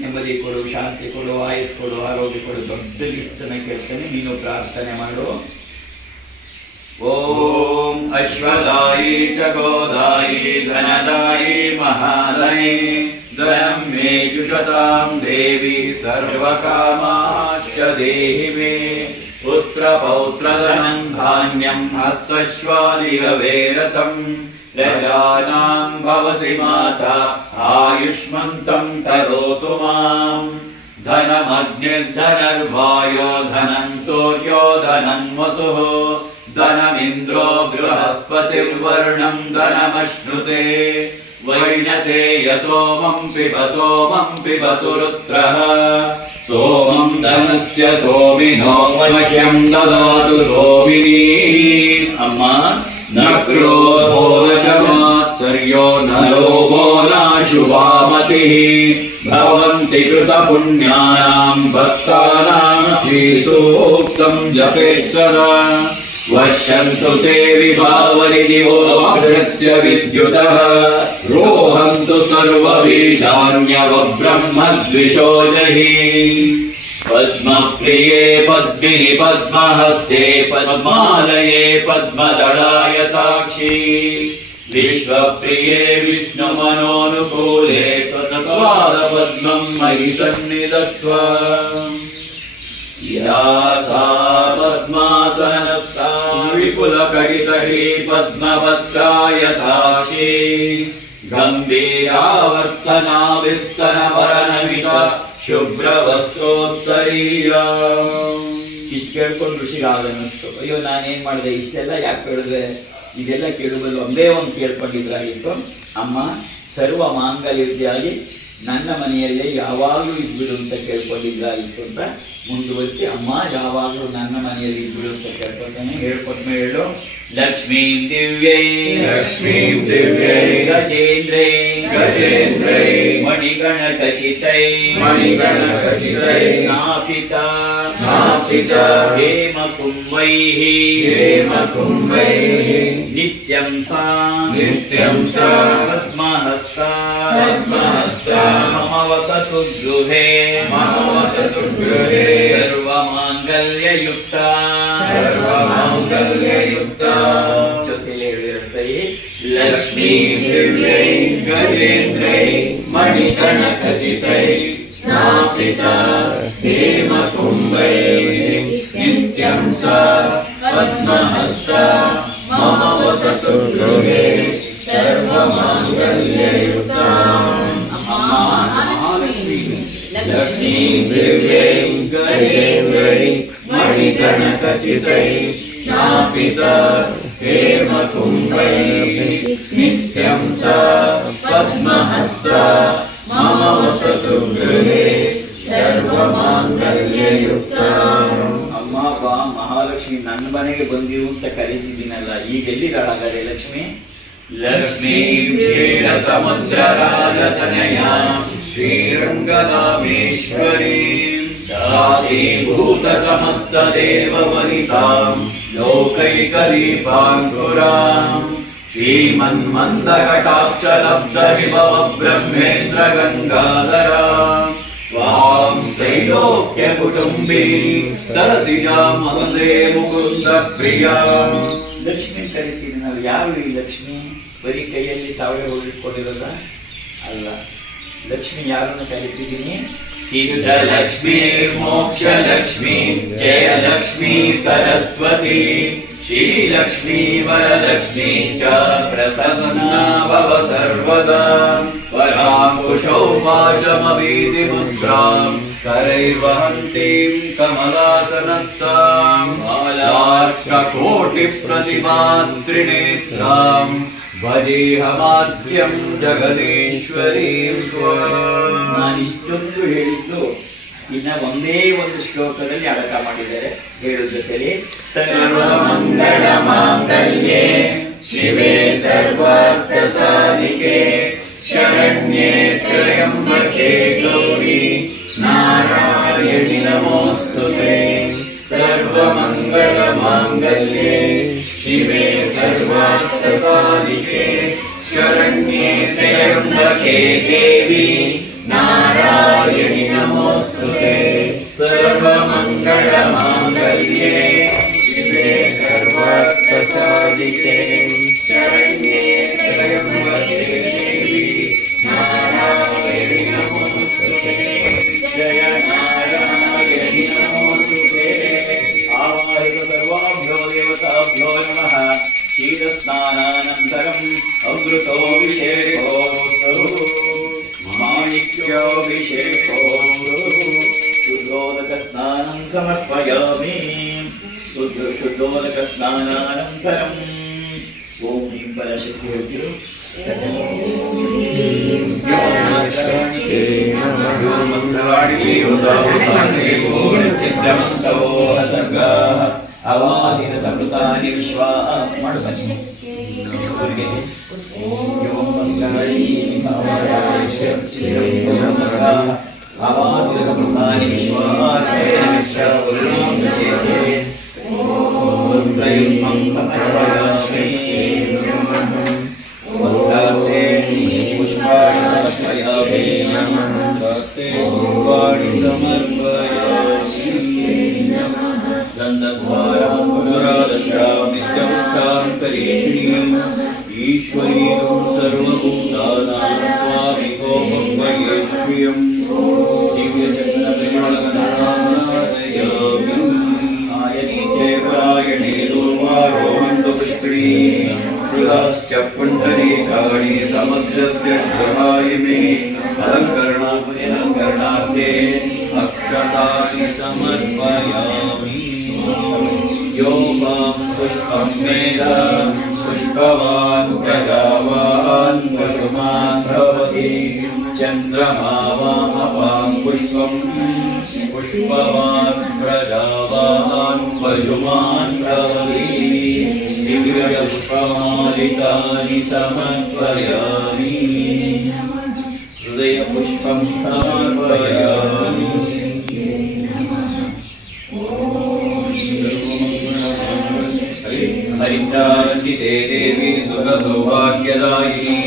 ನೆಮ್ಮದಿ ಕೊಡು, ಶಾಂತಿ ಕೊಡು, ಆಯುಸ್ ಕೊಡು, ಆರೋಗ್ಯ ಕೊಡು, ದೊಡ್ಡ ಲಿಸ್ಟನ್ನ ಕೇಳ್ತಾನೆ. ನೀನು ಪ್ರಾರ್ಥನೆ ಮಾಡು. ಓಂ ಅಶ್ವದಾಯಿ ಚ ಗೋದಾಯಿ ಧನದಾಯಿ ಮಹಾಲಯೇ ಧನಂ ಮೇ ಜುಷತಾಂ ದೇವಿ ಸರ್ವಕಾಮಾಶ್ಚ ದೇಹಿ ಮೇ ಪುತ್ರ ಪೌತ್ರಧನಂ ಧಾನ್ಯಂ ಹಸ್ತಶ್ವಾದಿಗವೇರತಂ ಪ್ರಜಾನಾಂ ಭವಸಿ ಮಾತಾ ಆಯುಷ್ಮಂತಂ ಕರೋತು ಮಾಂ ಧನಮಗ್ನಿರ್ಧನರ್ವಾಯೋ ಧನಂ ಸೂರ್ಯೋ ಧನಂ ವಸುಃ ಧನಮಿಂದ್ರೋ ಬೃಹಸ್ಪತಿರ್ವರುಣಂ ಧನಮಶ್ನುತೆ ವೈನತೇಯ ಸೋಮಂ ಪಿಬತು ರುದ್ರಃ ಸೋಮಂ ಧನಸ್ಯ ಸೋಮಿನೋ ಮಹ್ಯಂ ದದಾತು ಸೋಮಿನಿ. ಅಮ್ಮ ನ ಕ್ರೋಧೋ ನ ಚ ಮಾತ್ಸರ್ಯೋ ನ ಲೋಭೋ ನ ಶುಭಾಮತಿಃ ಭವಂತಿ ಕೃತ ಪುಣ್ಯಾನಾಂ ಭಕ್ತಾನಾಂ ಶ್ರೀ ಸೂಕ್ತಂ ಜಪೇತ್ ಸದಾ. ವಶ್ಯಂತು ತೇ ವಿಭಾವರಿದಿವೋ ಅಗ್ರಸ್ಯ ವಿದ್ಯುತಃ ರೋಹಂತು ಸರ್ವಬೀಜಾನ್ಯವ ಬ್ರಹ್ಮದ್ವಿಷೋ ಜಹಿ. ಪದ್ಮಪ್ರಿಯೇ ಪದ್ಮಿನಿ ಪದ್ಮಹಸ್ತೆ ಪದ್ಮಾಲಯೇ ಪದ್ಮದಳಾಯತಾಕ್ಷಿ ವಿಶ್ವಪ್ರಿಯೇ ವಿಷ್ಣುಮನೋನುಕೂಲೆ ತ್ವತ್ಪಾದ ಪದ್ಮಂ ಮಯಿ ಸನ್ನಿಧತ್ವಾ. ಯಾ ಸಾ ಪದ್ಮಾಸನಸ್ಥಾ ವಿಪುಲಕಟಿತಟಿ ಪದ್ಮಪತ್ರಾಯತಾಕ್ಷಿ ಗಂಭೀರಾವರ್ತನಾ ವಿಸ್ತನಪರನಮಿತ ಶುಭ್ರವಸ್ತೋತ್ತರೀಯ. ಇಷ್ಟು ಕೇಳ್ಕೊಂಡು ಋಷಿಗೆ ಆಗನ್ನಿಸ್ತು. ಅಯ್ಯೋ ನಾನೇನು ಮಾಡಿದೆ, ಇಷ್ಟೆಲ್ಲ ಯಾಕೆ ಕೇಳಿದೆ, ಇದೆಲ್ಲ ಕೇಳುವುದು ಒಂದೇ ಒಂದು ಕೇಳ್ಕೊಂಡಿದ್ರಾಗಿತ್ತು. ಅಮ್ಮ ಸರ್ವ ಮಾಂಗಲ್ಯತೆಯಾಗಿ ನನ್ನ ಮನೆಯಲ್ಲೇ ಯಾವಾಗಲೂ ಇದ್ಬಿಡು ಅಂತ ಕೇಳ್ಕೊಂಡಿದ್ರಾಗಿತ್ತು ಅಂತ ಮುಂದುವರಿಸಿ ಅಮ್ಮ ಯಾವಾಗಲೂ ನನ್ನ ಮನೆಯಲ್ಲಿ ಇದ್ಬಿಡು ಅಂತ ಕೇಳ್ಕೊತಾನೆ. ಹೇಳ್ಕೊಟ್ಮೆ ಹೇಳು. ಲಕ್ಷ್ಮೀಂ ದಿವ್ಯೈ ಲಕ್ಷ್ಮೀಂ ದಿವ್ಯೈ ಗಜೇಂದ್ರೈ ಗಜೇಂದ್ರೈ ಮಣಿಗಣಕಚಿತೈ ಮಣಿಗಣಕಚಿತೈ ಸ್ನಾಪಿತಾ ಸ್ನಾಪಿತಾ ಹೇಮಕುಂಭೈಃ ಹೇಮಕುಂಭೈಃ ನಿತ್ಯಂ ಸಾ ನಿತ್ಯಂ ಸಾ ಪದ್ಮಹಸ್ತಾ ಪದ್ಮಹಸ್ತಾ ಮಮ ವಸತು ಗೃಹೇ ಮಮ ವಸತು ಗೃಹೇ ಸರ್ವಮಾಂಗಲ್ಯಯುಕ್ತಾ ಸರ್ವಮಾಂಗಲ್ಯಯುಕ್ತಾ. ಜೊತೆಲಿ ಹೇಳಿರೋ ಸರಿ. ಲಕ್ಷ್ಮೀಂ ದಿವ್ಯೈ ಗಜೇಂದ್ರೈ ಮಣಿಗಣಕಚಿತೈ ಸ್ನಾಪಿತಾ ಹೇಮಕುಂಭೈಃ ನಿತ್ಯಂ ಸಾ ಪದ್ಮಹಸ್ತಾ ಮಮ ವಸತು ಗೃಹೇ ಸರ್ವಮಾಂಗಲ್ಯಯುಕ್ತಾ. ಲಕ್ಷ್ಮೀಂ ದಿವ್ಯೈ ಗಜೇಂದ್ರೈ ಮಣಿಗಣಕಚಿತೈ ಸ್ನಾಪಿತಾ ಹೇಮಕುಂಭೈಃ ನಿತ್ಯಂ ಸಾ ಪದ್ಮಹಸ್ತಾ ಮಮ ವಸತು ಗೃಹೇ ಸರ್ವಮಾಂಗಲ್ಯಯುಕ್ತಾ. ಅಮ್ಮ ಬಾ ಮಹಾಲಕ್ಷ್ಮಿ ನನ್ನ ಮನೆಗೆ ಬಂದಿರು ಅಂತ ಕರೀತಿದ್ದೀನಲ್ಲ, ಈಗ ಎಲ್ಲಿದ್ದಾಳಾಗಲೇ ಲಕ್ಷ್ಮಿ? ಲಕ್ಷ್ಮೀಂ ಕ್ಷೀರ ಸಮುದ್ರ ರಾಜತನಯಾಂ ಶ್ರೀರಂಗನಾಮೇಶ್ವರೀಂ ದಾಸೀಭೂತ ಸಮಸ್ತ ದೇವವನಿತಾಂ ಲೋಕೈಕದೀಪಾಂಕುರಾಂ ಶ್ರೀಮನ್ಮಂದಕಟಾಕ್ಷ ಲಬ್ಧ ವಿಭವ ಬ್ರಹ್ಮೇಂದ್ರ ಗಂಗಾಧರಾಂ ವಾಂ ತ್ರೈಲೋಕ್ಯ ಕುಟುಂಬಿ ಸರಸಿಜಾಂ ವಂದೇ ಮುಕುಂದ ಪ್ರಿಯಾಂ. ಲಕ್ಷ್ಮಿ ಕರಿತೀವಿ ನಾವು. ಯಾರು ಈ ಲಕ್ಷ್ಮಿ? ಬರೀ ಕೈಯಲ್ಲಿ ತಾವೇ ಹೊರಟ್ಕೊಂಡಿರೋದ? ಅಲ್ಲ, ಲಕ್ಷ್ಮಿ ಯಾರನ್ನು ಕರೀತಿದ್ದೀನಿ? ಸಿದ್ಧಲಕ್ಷ್ಮೀ ಮೋಕ್ಷಲಕ್ಷ್ಮೀ ಜಯಲಕ್ಷ್ಮೀ ಸರಸ್ವತಿ ಶ್ರೀಲಕ್ಷ್ಮೀ ವರಲಕ್ಷ್ಮೀಶ್ಚ ಪ್ರಸನ್ನಾ ಭವ ಸರ್ವದಾ ವರಾಂಕುಶೌಪಾಶಮವೀತಿ ಮುದ್ರಾಂ करैर्वहन्तीं कमलासनस्तां मालार्ककोटिप्रतिमात्रिनेत्रां भजेऽहमाद्यं जगदीश्वरीं त्वाम्. ನಾನಿಷ್ಟೊಂದು ಹೇಳಿದ್ದು ಇನ್ನ ಒಂದೇ ಒಂದು ಶ್ಲೋಕದಲ್ಲಿ ಅಡಕ ಮಾಡಿದ್ದಾರೆ. ಹೇಳೋ ಜೊತೆಲಿ ಸರ್ವಮಂಗಳ ಮಾಂಗಲ್ಯೆ ಶಿವೆ ಸರ್ವಾರ್ಥ ಸಾಧಿಕೆ ಶರಣ್ಯೆ ತ್ರ್ಯಂಬಕೆ ಗೌರಿ ನಾರಾಯಣಿ ನಮೋಸ್ತುತೆ. ಸರ್ವಮಂಗಳ ಮಾಂಗಲ್ಯೆ ಶಿವೆ ಸರ್ವಾರ್ಥ ಸಾಧಿಕೆ ಶರಣ್ಯೆ ತ್ರ್ಯಂಬಕೆ ದೇವಿ ನಾರಾಯಣಿ ನಮೋಸ್ತುತೆ. ಸರ್ವಮಂಗಳ ಮಾಂಗಲ್ಯೆ ಶಿವೆ ಸರ್ವಾರ್ಥ ಸಾಧಿಕೆ ಶರಣ್ಯೆ ತ್ರ್ಯಂಬಕೆ ದೇವಿ ನಾರಾಯಣಿ ನಮೋಸ್ತುತೆ. ಜಯ ನಾರಾಯಣಿ ನಮೋಸ್ತುತೆ. ಆವಾಹಿತ ಸರ್ವಾಭ್ಯೋ ದೇವತಾಭ್ಯೋ ನಮಃ. ಕ್ಷೀರಸ್ನಾನಾನಂತರಂ ಅಮೃತೋಭಿಷೇಕೋ ಮಾಣಿಕ್ಯೋಭಿಷೇಕೋ ಶುದ್ಧೋದಕ ಸ್ನಾನಂ ಸಮರ್ಪಯಾಮಿ. ಶುದ್ಧೋದಕ ಸ್ನಾನಾನಂತರಂ ಓಂ ಹೀಂ ಪರಶಕ್ತಿ ಹೇಳ್ತಿರು. ಅವಾದಿರತೃತಾನಿ ವಿಶ್ವಾ ಮಾಡು ಬನ್ನಿ. ಅವಾದಿರತೃತಾನಿ ವಿಶ್ವಾ ವಸ್ತ್ರಯುಗ್ಮಂ ಸಮರ್ಪಯಾಮಿ. ವಸ್ತ್ರಾರ್ಥೇ ಪುಷ್ಪಾಣಿ ಸಮರ್ಪಯಾಮಿ. ಪುಷ್ಪಾಣಿ ಸಮರ್ಪಯಾಮಿ. ಗಂಧದ್ವಾರಂ ಪುನರಾದಶ್ಯಾಮಿತ್ಯಂಸ್ತಾಂ ಕರೀಷೀಂ. ಈಶ್ವರೀಯಂ ಸರ್ವಭೂತಾನಾಂ ತ್ವಾಮಿಕೋಪಕ್ವಯೇಶ್ವ್ರಿಯಂ. ದಿವ್ಯಚಕ್ರಪರಿಮಳಗಂಧಾನಾದಯಾಮಿ. ಆಯನೀತೆ ಪರಾಯಣೇ ದೂರ್ವಾರೋಹಂತು ಪುಷ್ಪಿಣೀ. ಮೃಗಾಶ್ಚ ಪುಂಡರೀಕಾಣಿ ಸಮುದ್ರಸ್ಯ ಗೃಹಾಯ ಮೇ. ಅಲಂಕರಣಾರ್ಥೇ ಅಕ್ಷತಾನಿ ಸಮರ್ಪಯಾಮಿ. यो मां पुष्पं वेद पुष्पवान् प्रजावान् पशुमान् भवति. चन्द्रमा वामपां पुष्पं पुष्पवान् प्रजावान् पशुमान् भवति. दिव्यपुष्पमालिकानि समर्पयामि. हृदयपुष्पं समर्पयामि. हरिद्रान्विते देवी सुखसौभाग्यदायिनी.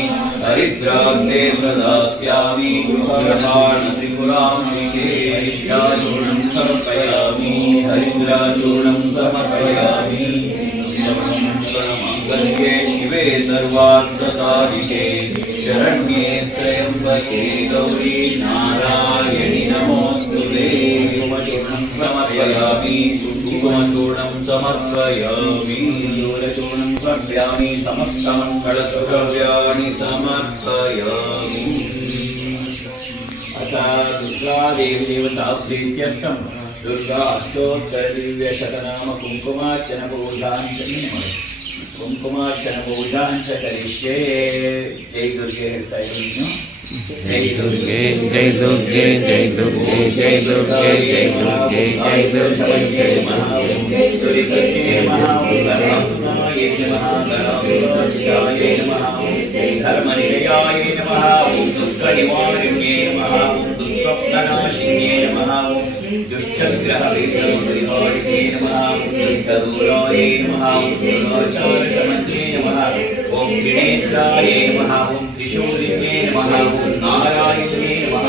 हरिद्रान्ते प्रदास्यामि गृहाणत्रिपुराम्बिके. हरिद्राचूर्णं समर्पयामि. हरिद्राचूर्णं समर्पयामि. सर्वमङ्गलमाङ्गल्ये शिवे सर्वार्थसाधिके शरण्ये त्र्यम्बके गौरी नारायणि नमोस्तुते. कुङ्कुमचूर्णं समर्पयामि. कुङ्कुमचूर्णं समर्पयामि. सिन्दूरचूर्णं समर्पयामि. समस्तमङ्गलद्रव्याणि समर्पयामि. अथ दुर्गादेवी देवताप्रीत्यर्थं दुर्गा अष्टोत्तरदिव्यशतनाम कुङ्कुमार्चन पूजाञ्च करिष्ये. जय दुर्गे ಹೇಳ್ತಾ ಇದ್ದೀನಿ ನೀನು. जय दुर्गे जय दुर्गे जय दुर्गे जय दुर्गे जय दुर्गे जय दुर्गे जय दुर्गे जय दुर्गे महागणाधिपतये नमः. गणाधिपतये नमः. धर्मनिलयाय नमः. दुःखनिवारिण्ये नमः. दुःस्वप्ननाशिन्ये नमः. दुष्टग्रहविघ्नविहारिणे नमः. दुष्टदूराय नमः. दुराचारशमन्ये नमः. ॐ त्रिनेत्राय नमः. ॐ त्रिशूलिने नमः. ॐ नारायणे नमः. ॐ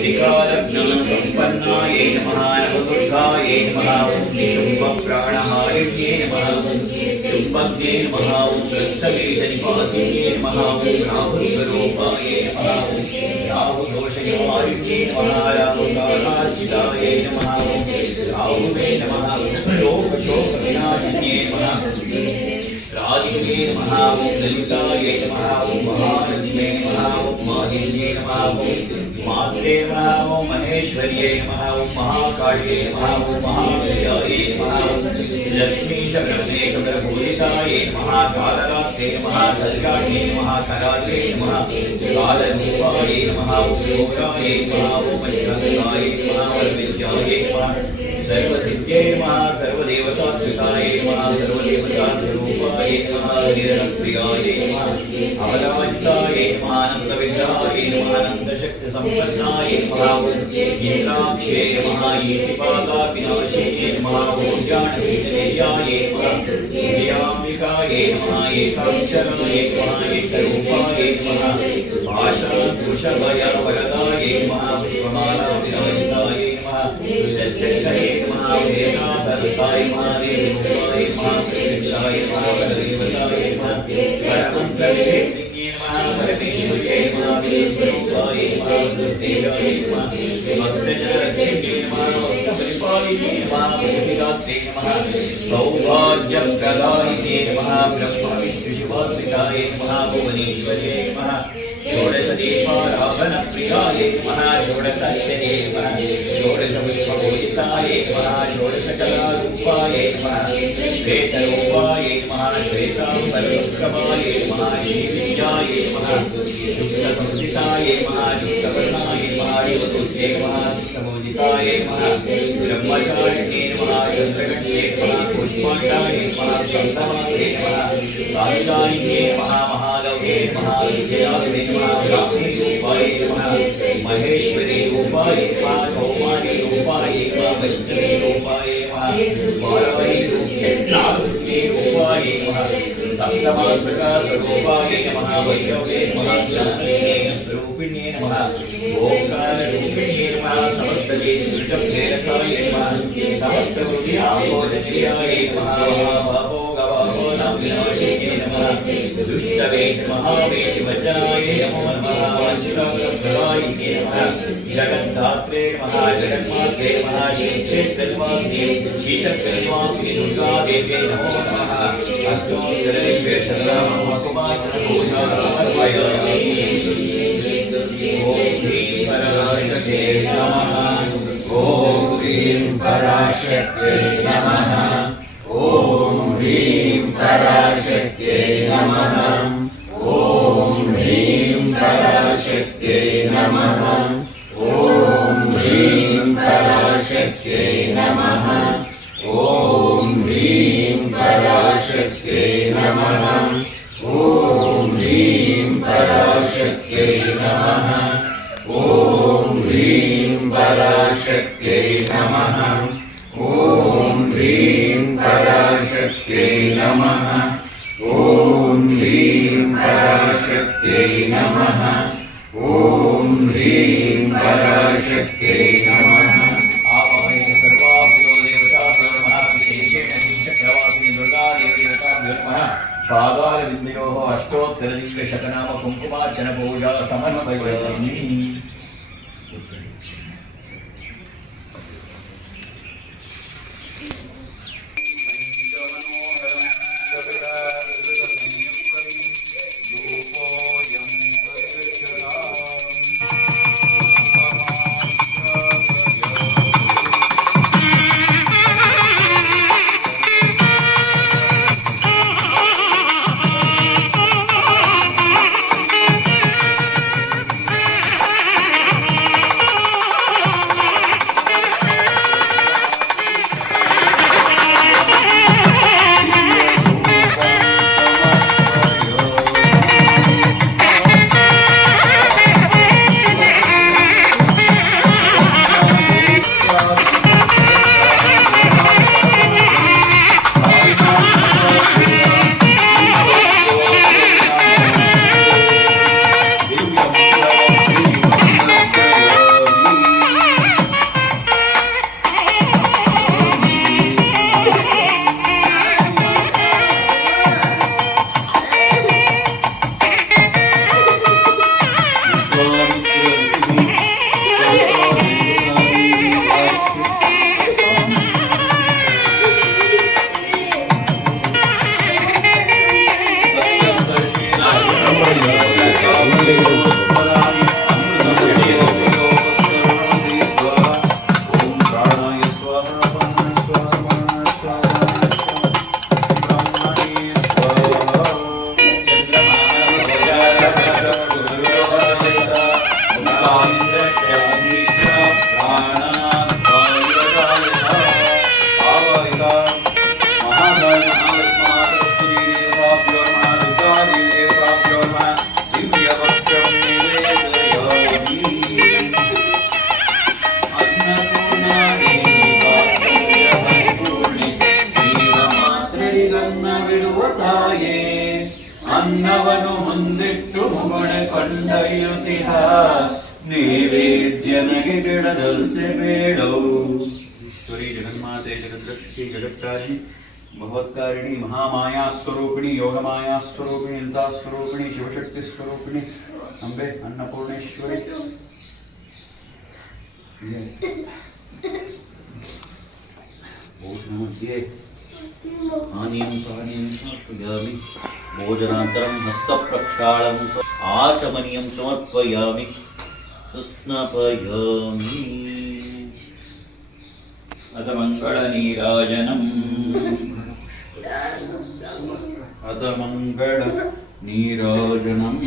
त्रिकालज्ञानसम्पन्नाय नमः. नवदुर्गाय नमः. ॐ निशुम्भप्राणहारिण्ये नमः. शुम्भ पद्मे नमः ओम रक्तबीजनिपातिने नमः ओम राहुस्वरूपाय नमः ओम राहुदोषनिवारिणे नमः राहुकालार्चिताय नमः ओम राहुवे नमः लोकशोकविनाशिने नमः राधिके नमः ओम ललिताय नमः ओम महालक्ष्मी नमः ओम माहिन्ये नमः ओम मात्रे नमः ओम महेश्वर्ये नमः ओम महाकाल्ये नमः ओम महाविद्याये नमः ओम लक्ष्मी शरणने शरणपूजिताय नमः कालरात्रे नमः कल्याण्ये नमः कराले नमः कालरूपाय नमः ओम योगाय नमः ओम मज्जाय नमः वरविद्याये नमः सर्वसिद्ध्ये नमः सर्वदेवतात्मिकाय नमः सर्वदेवतास्वरूपाय नमः निरप्रियाय नमः अमराजिताय नमः आनन्दविद्याय नमः आनन्दशक्तिसम्पन्नाय नमः इंद्राक्षे नमः ईतिपादाविनाशिने नमः ज्ञानपीठनिलयाय नमः विद्याम्बिकाय नमः एकाक्षराय नमः एकरूपाय नमः भाषाकुशभयवरदाय नमः पुष्पमालाविराजिताय नमः जगत्करे नमः वेदासरताय नमः देवरूपाय नमः प्रत्यक्षाय नमः वरदेवताय नमः परमन्त्रविवेकिने नमः परमेश्वर्ये नमः विष्णुरूपाय नमः सेवाय नमः भक्तजनरक्षिणे नमः भक्तपरिपालिने नमः भूतिदात्रे नमः सौभाग्यप्रदायिने नमः ब्रह्मविष्णुशिवात्मिकाय नमः भुवनेश्वर्ये नमः षोडशदीपाराधनप्रियाय नमः षोडशाक्षरे नमः षोडशपुष्पपूजिताय नमः षोडशकलारूपाय नमः श्वेतरूपाय नमः श्वेताम्बरसुप्रभाय नमः श्रीविद्याय नमः शुक्लसंस्थिताय नमः शुक्लवर्णाय नमः युवतुल्ये नमः शिष्टपूजिताय नमः ब्रह्मचारिणे नमः चन्द्रगण्ये नमः पुष्पाण्डाय नमः स्कन्दमात्रे नमः कालिदायिने नमः महालौके नमः विजयाग्ने नमः ब्राह्मी रूपाय नमः महेश्वरी रूपाय नमः कौमारी रूपाय नमः वैष्णवी रूपाय नमः वाराही नागसुते रूपाय नमः सप्तमातृका स्वरूपाय नमः वैरवे नमः ज्ञानविने स्वरूपिणे नमः ओंकाररूपिणे नमः समस्तदेवप्रेरकाय नमः समस्तवृद्ध्याभोजनिलयाय नमः महाभावो विनाशिने नमः दुष्टवेद महावेद वज्राय नमो नमः वाञ्छिताप्रदायिने नमः जगन्धात्रे नमः जगन्मात्रे नमः श्रीक्षेत्रनिवासिने श्रीचक्रनिवासिने दुर्गादेव्यै नमो नमः अष्टोत्तरदिव्य शतनामकुमाचन पूजा समर्पयामि ॐ ह्रीं पराशक्ते नमः ॐ ह्रीं पराशक्ते नमः ॐ ह्रीं पराशक्ते नमः ॐ ह्रीं पराशक्ते नमः ॐ ह्रीं पराशक्ते नमः ॐ ह्रीं पराशक्ते नमः ॐ ह्रीं पराशक्ते नमः ॐ ह्रीं पराशक्ते नमः ॐ ह्रीं पराशक्ते नमः ॐ ह्रीं पराशक्ते नमः ॐ ह्रीं पराशक्ते नमः आवाहय सर्वाभ्यो देवताभ्यो नमः विशेषेण श्रीचक्रवासिनी दुर्गादेवदेवताभ्यो नमः पादारविन्दयोः अष्टोत्तरदिव्यशतनाम कुङ्कुमार्चन पूजा समर्पयामि ಬೇಡದಂತೆ ಬೇಡವು. ಈಶ್ವರಿ ಜಗನ್ಮಾತೆ ಜಗದ್ರಕ್ಷಿ ಜಗತ್ಕಾರಿಣಿ ಭಗವತ್ಕಾರಿಣಿ ಮಹಾಮಾಯಾ ಸ್ವರೂಪಿಣಿ ಯೋಗಮಾಯಾ ಸ್ವರೂಪಿಣಿ ಅಂತ ಸ್ವರೂಪಿಣಿ ಶಿವಶಕ್ತಿ ಸ್ವರೂಪಿಣಿ ಅಂಬೆ ಅನ್ನಪೂರ್ಣೇಶ್ವರಿ. ಭೋಜನमध्ये पानीयं समर्पयामि. भोजनान्तरं हस्तप्रक्षाళनं आचमनीयं समर्पयामि. स्नापयामि. अथ मङ्गलनीराजनम् अथ मङ्गलनीराजनम्.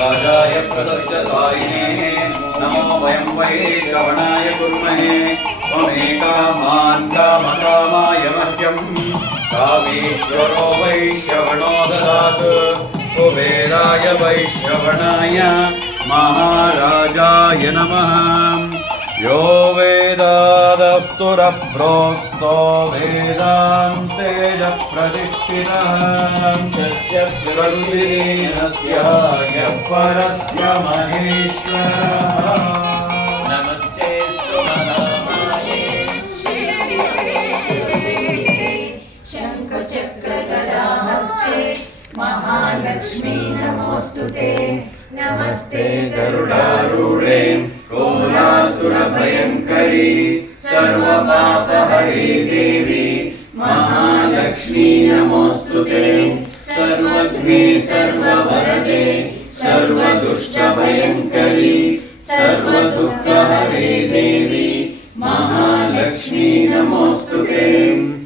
राजाय प्रदर्शसायिने नमो वयं वै श्रवणाय कुर्महे. त्वमेकामान् कामकामाय मह्यं कामेश्वरो वै श्रवणो ददातु. कुबेराय वै श्रवणाय महाराजाय नमः. यो वेदादप्तुरप्रोक्तो वेदान्तेज प्रतिष्ठितः तस्य प्रकृतिरस्याय परस्य महेश्वरः. नमस्ते स्तुमनामाये शङ्खचक्रगदाहस्ते महालक्ष्मी नमोऽस्तुते. नमस्ते गरुडारूढे कोलासुरभयङ्करी सर्वपापहरे देवी महालक्ष्मी नमोऽस्तुते. सर्वस्मे सर्ववरदे सर्वदुष्टभयङ्करी सर्वदुःखहरे देवी महालक्ष्मी नमोऽस्तुते.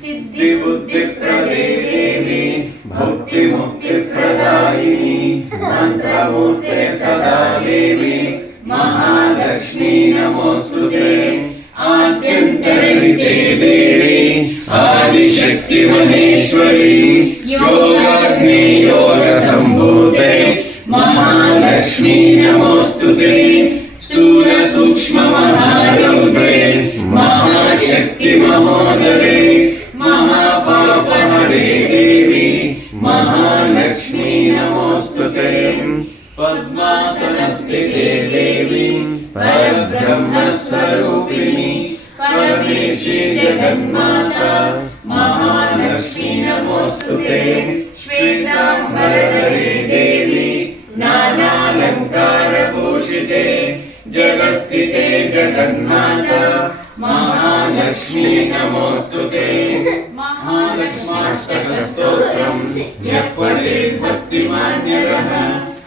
सिद्धिबुद्धिप्रदे देवी भुक्तिमुक्तिप्रदायिनी मंत्रमूर्ते सदा देवी महालक्ष्मी नमोस्तुते. आद्यन्तरहिते देवी आदिशक्ति महेश्वरी योगाग्नि योगसम्भूते महालक्ष्मी नमोस्तुते. स्थूल सूक्ष्म महारौद्रे महाशक्ति महोदरे महापापहरे देवी महालक्ष्मी नमोस्तुते. पद्मासनस्थिते देवी परब्रह्मस्वरूपिणी परमेशी जगन्माता महालक्ष्मी नमोस्तुते. श्वेताम्बरधरे देवी नानालङ्कारभूषिते जगस्थिते जगन्माता महालक्ष्मी नमोस्तुते. महालक्ष्माष्टकस्तोत्रम् यः पठेत् भक्तिमान्यरः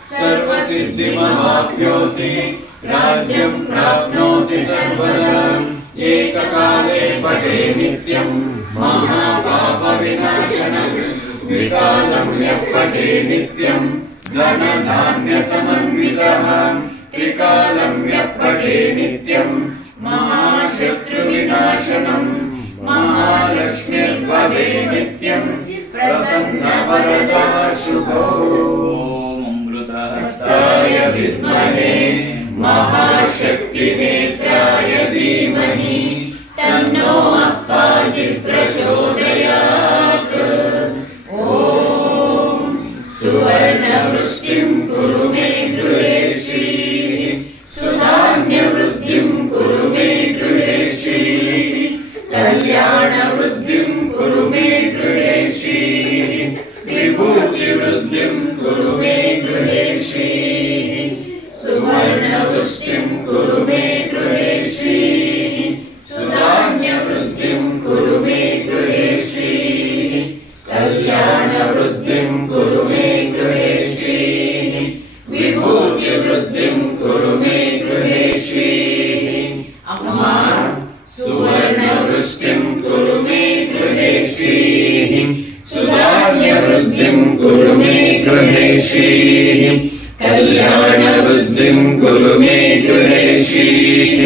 स सर्वसिद्धिमवाप्नोति राज्यं प्राप्नोति सर्वदा एककाले पठे नित्यं महापापविनाशनं त्रिकालं यः पठे नित्यं धनधान्यसमन्वितः त्रिकालं यः पठे नित्यं महाशत्रुविनाशनं महालक्ष्मीर्भवे नित्यं प्रसन्नवरदा शुभो ॐ अमृतहस्ताय हस्ताय विद्महे महाशक्तिनेत्राय धीमहि तन्नो अप्पाजित् प्रचोदयात् ॐ सुवर्णवृष्टिं कुरु मे गृहे श्रीः सुधान्यवृद्धिं कुरु मे गृहे श्रीः कल्याणवृद्धिं कुरु मे गृहे श्रीः विभूतिवृद्धिं कुरु मे गृहे श्रीः सुवर्णवृष्टिं कुरु मे गृहे श्रीः सुधान्यवृद्धिं कुरु मे गृहे श्रीः कल्याणवृद्धिं कुरु मे गृहे श्रीः विभूतिवृद्धिं कुरु मे गृहे श्रीः अम्मा सुवर्णवृष्टिं कुरु मे गृहे श्रीः सुधान्यवृद्धिं कुरु मे गृहे श्रीः कल्याणवृद्धिं कुरु मे गृहे श्रीः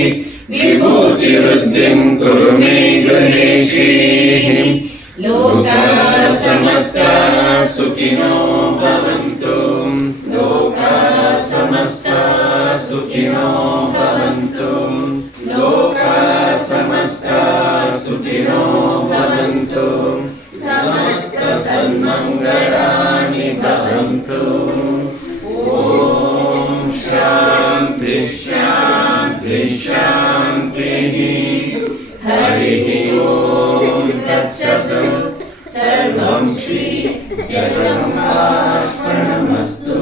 विभूतिवृद्धिं कुरु मे गृहे श्रीः लोकाः समस्ताः सुखिनो भवन्तु लोकाः समस्ताः सुखिनो भवन्तु लोकाः समस्ताः सुखिनो भवन्तु समस्त सन्मङ्गलानि भवन्तु ॐ शान्ति शान्ति शान्तिः हरिः ॐ तत्सत् सर्वं श्री जगन्नाथार्पणमस्तु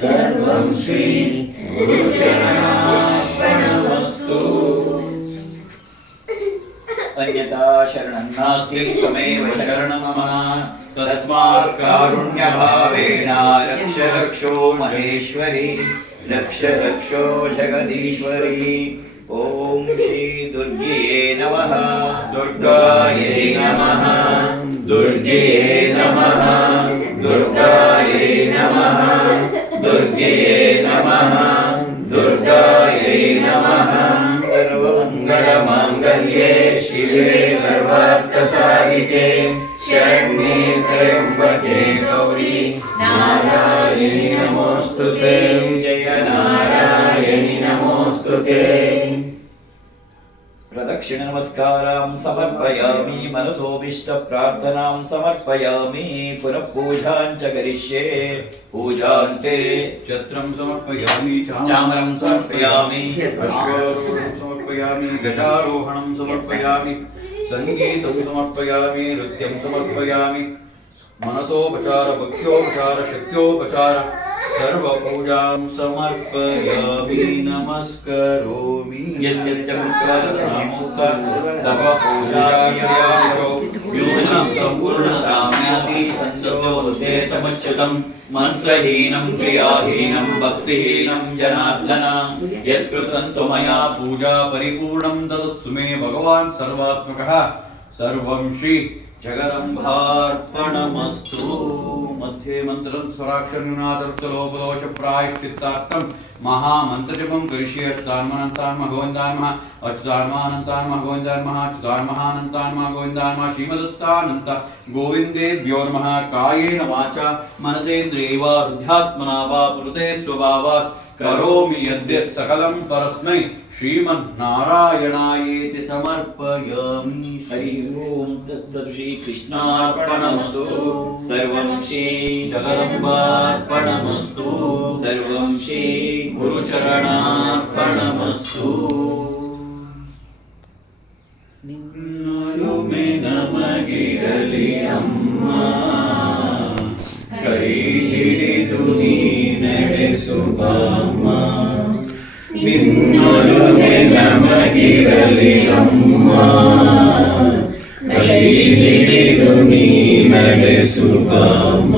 सर्वं श्री गुरुचरणार्पणमस्तु अन्यथा शरणं नास्ति त्वमेव शरणं मम तस्मात् कारुण्यभावेन रक्ष रक्षो महेश्वरी रक्ष रक्षो जगदीश्वरी ॐ श्री दुर्गे नमः दुर्गायै नमः दुर्गे नमः दुर्गायै नमः दुर्गे नमः दुर्गायै नमः सर्वमङ्गलमाङ्गल्ये शिवे सर्वार्थसाधिके शरण्ये त्र्यम्बके गौरी नारायणि नमोऽस्तुते जय नारायणि नमोऽस्तुते प्रदक्षिण नमस्कारां समर्पयामि मनसोऽभीष्टप्रार्थनां समर्पयामि पुनः पूजां च करिष्ये पूजान्ते छत्रं समर्पयामि चामरं समर्पयामि अश्वारोहणं समर्पयामि गजारोहणं समर्पयामि संगीतं समर्पयामि नृत्यं समर्पयामि मनसोपचार भक्ष्योपचार शक्त्योपचार सर्वपूजां समर्पयामि नमस्करोमि यस्य मुक्ता तव पूजायाशो यूनं सम्पूर्णकाम्याति संजोते तमच्युतं मंत्रहीनं क्रियाहीनं भक्तिहीनं जनार्दन यत्कृतं तु मया पूजा परिपूर्णं ददतु मे भगवान् सर्वात्मकः सर्वं श्री जगदम्बार्पणमस्तु मध्ये मंत्रं स्वराक्षरनादर्थलोपदोष प्रायश्चित्तार्थं महामन्त्रजपं करिष्ये अच्युतान्मानन्तान्मा गोविन्दान्मा अच्युतान्मानन्तान्मा गोविन्दान्मा अच्युतान्महानन्तान्मा गोविन्दान्मा श्रीमदत्तानन्त गोविन्देभ्यो नमः कायेन वाचा मनसेन्द्रियैर्वा बुद्ध्यात्मना वा प्रकृते स्वभावात् करोमि यद्य सकलं परस्मै श्रीमन्नारायणायेति समर्पयामि हरि ओम तत्सत् श्री कृष्णार्पणमस्तु सर्वं श्री जगदम्बार्पणमस्तु सर्वं श्री गुरुचरणार्पणमस्तु ನಿನ್ನೊಲುಮೆ ನಮಗಿರಲಿ ಅಮ್ಮ ಕೈ ಹಿಡಿದು ನೀ ನಡೆಸುವಮ್ಮ ನಿನ್ನೊಲುಮೆ ನಮಗಿರಲಿ ಅಮ್ಮ ಕೈ ಹಿಡಿದು ನೀ ನಡೆಸುವಮ್ಮ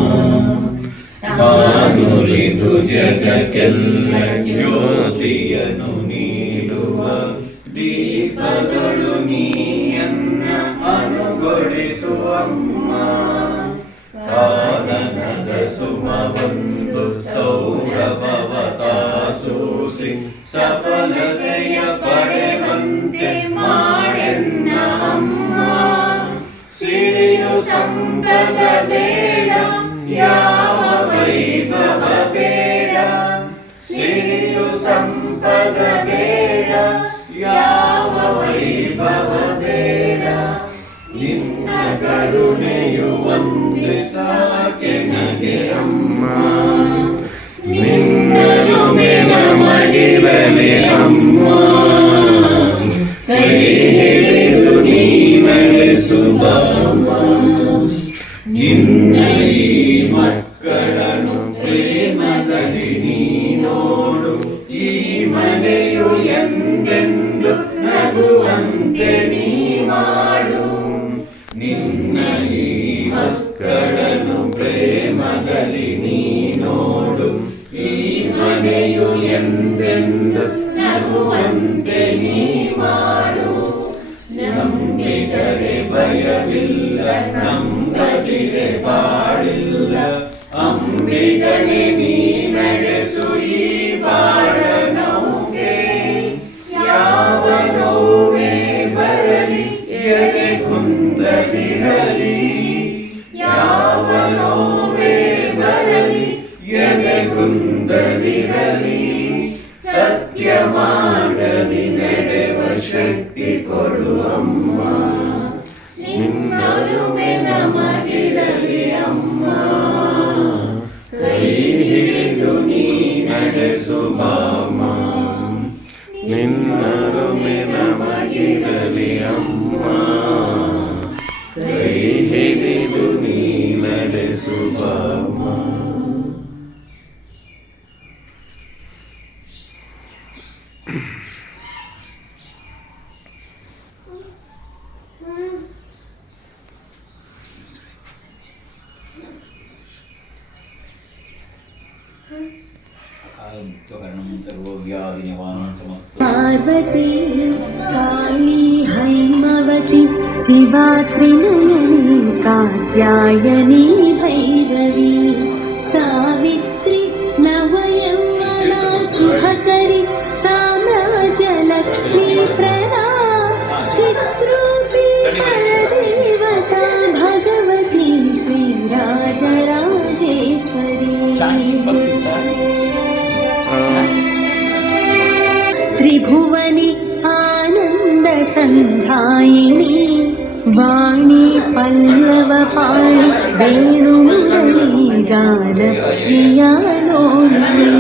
ತಾನುಲಿದ ಇಂದು ಜಗಕ್ಕೆಲ್ಲ ಜ್ಯೋತಿಯನ್ನು ನೀಡುವ ದೀಪದೊಳು ನೀಯನ್ನ ಅನುಗೊಳಿಸುವಮ್ಮ. ಕಾನನದ ಸುಮವೊಂದು ಸೌರಭವತಾಸೂಸಿ ಸಫಲತೆಯ ಪಡೆವಂತೆ ಮಾಡೆನ್ನ ಅಮ್ಮ. ಸಿರಿಯು ಸಂಪದ ಬೇಡ, ಯಾವ ವೈಭವ ಬೇಡ. ಸಿರಿಯು ಸಂಪದ ಬೇಡ, ಯಾವ ವೈಭವ ಬೇಡ. ನಿನ್ನ ಕರುಣೆಯು ಒಂದೇ ಸಾಕೆ ನಗೆ ಅಮ್ಮ. ನಿನ್ನರುಮೆ ನಮಗಿರಲಿ ಅಮ್ಮ. ಕೈ ಹಿಡಿದು ನೀ ನಡೆಸುವ ನಿನ್ನ ಈ ಮಕ್ಕಳನ್ನು ಪ್ರೇಮದಲ್ಲಿ ನೀ ನೋಡು. ಈ ಮನೆಯು ಎಂದೆಂದು ನಗುವಂತೆ ನೀ ಮಾಡು. ನಿನ್ನ ಈ ಮಕ್ಕಳನ್ನು ಪ್ರೇಮದಲ್ಲಿ ನೀ ನೋಡು. ಈ ಮನೆಯು ಎಂದೆಂದು ನಗುವಂತೆ ನೀ ಮಾಡು. ನಂಬಿದರೆ ಭಯವಿಲ್ಲ, ನಂಬದಿರೆ ಬಾಳಿಲ್ಲ. ಅಂಬಿಗನೆ ನೀ ನಡೆಸು ಈ ಬಾಳ ನೌಕೆ. ಯಾವ ನೋವೇ ಬರಲಿ ಎದೆ ಕುಂದದಿರಲಿ. ಯಾವ ನೋವೇ ಬರಲಿ ಎದೆ ಕುಂದದಿರಲಿ. ಸತ್ಯ ಮಾರ್ಗದಿ ನಡೆವ ಶಕ್ತಿ ಕೊಡು ಅಮ್ಮ. ನಿನ್ನೊಲುಮೆ ನಮಗಿರಲಿ ಅಮ್ಮ. ಕೈ ಹಿಡಿದು ನೀ ನಡೆಸು ಬಾಮ. ನಿನ್ನೊಲುಮೆ ನಮಗಿರಲಿ ಅಮ್ಮ. ಕೈ ಹಿಡಿದು ನೀ ನಡೆಸು ಬಾಮ. पार्वती काली हैमवती शिवा त्रिनयनी कात्यायनी भैरवी सावित्री नवयौवना शुभकरी साम्राज्यलक्ष्मी प्रदा चित्रूपी परदेवता भगवती श्रीराजराजेश्वरी त्रिभुवनि आनंद संधायिनी वाणी पल्लवपाणि वेणुमुरली गानप्रिया लोलिनी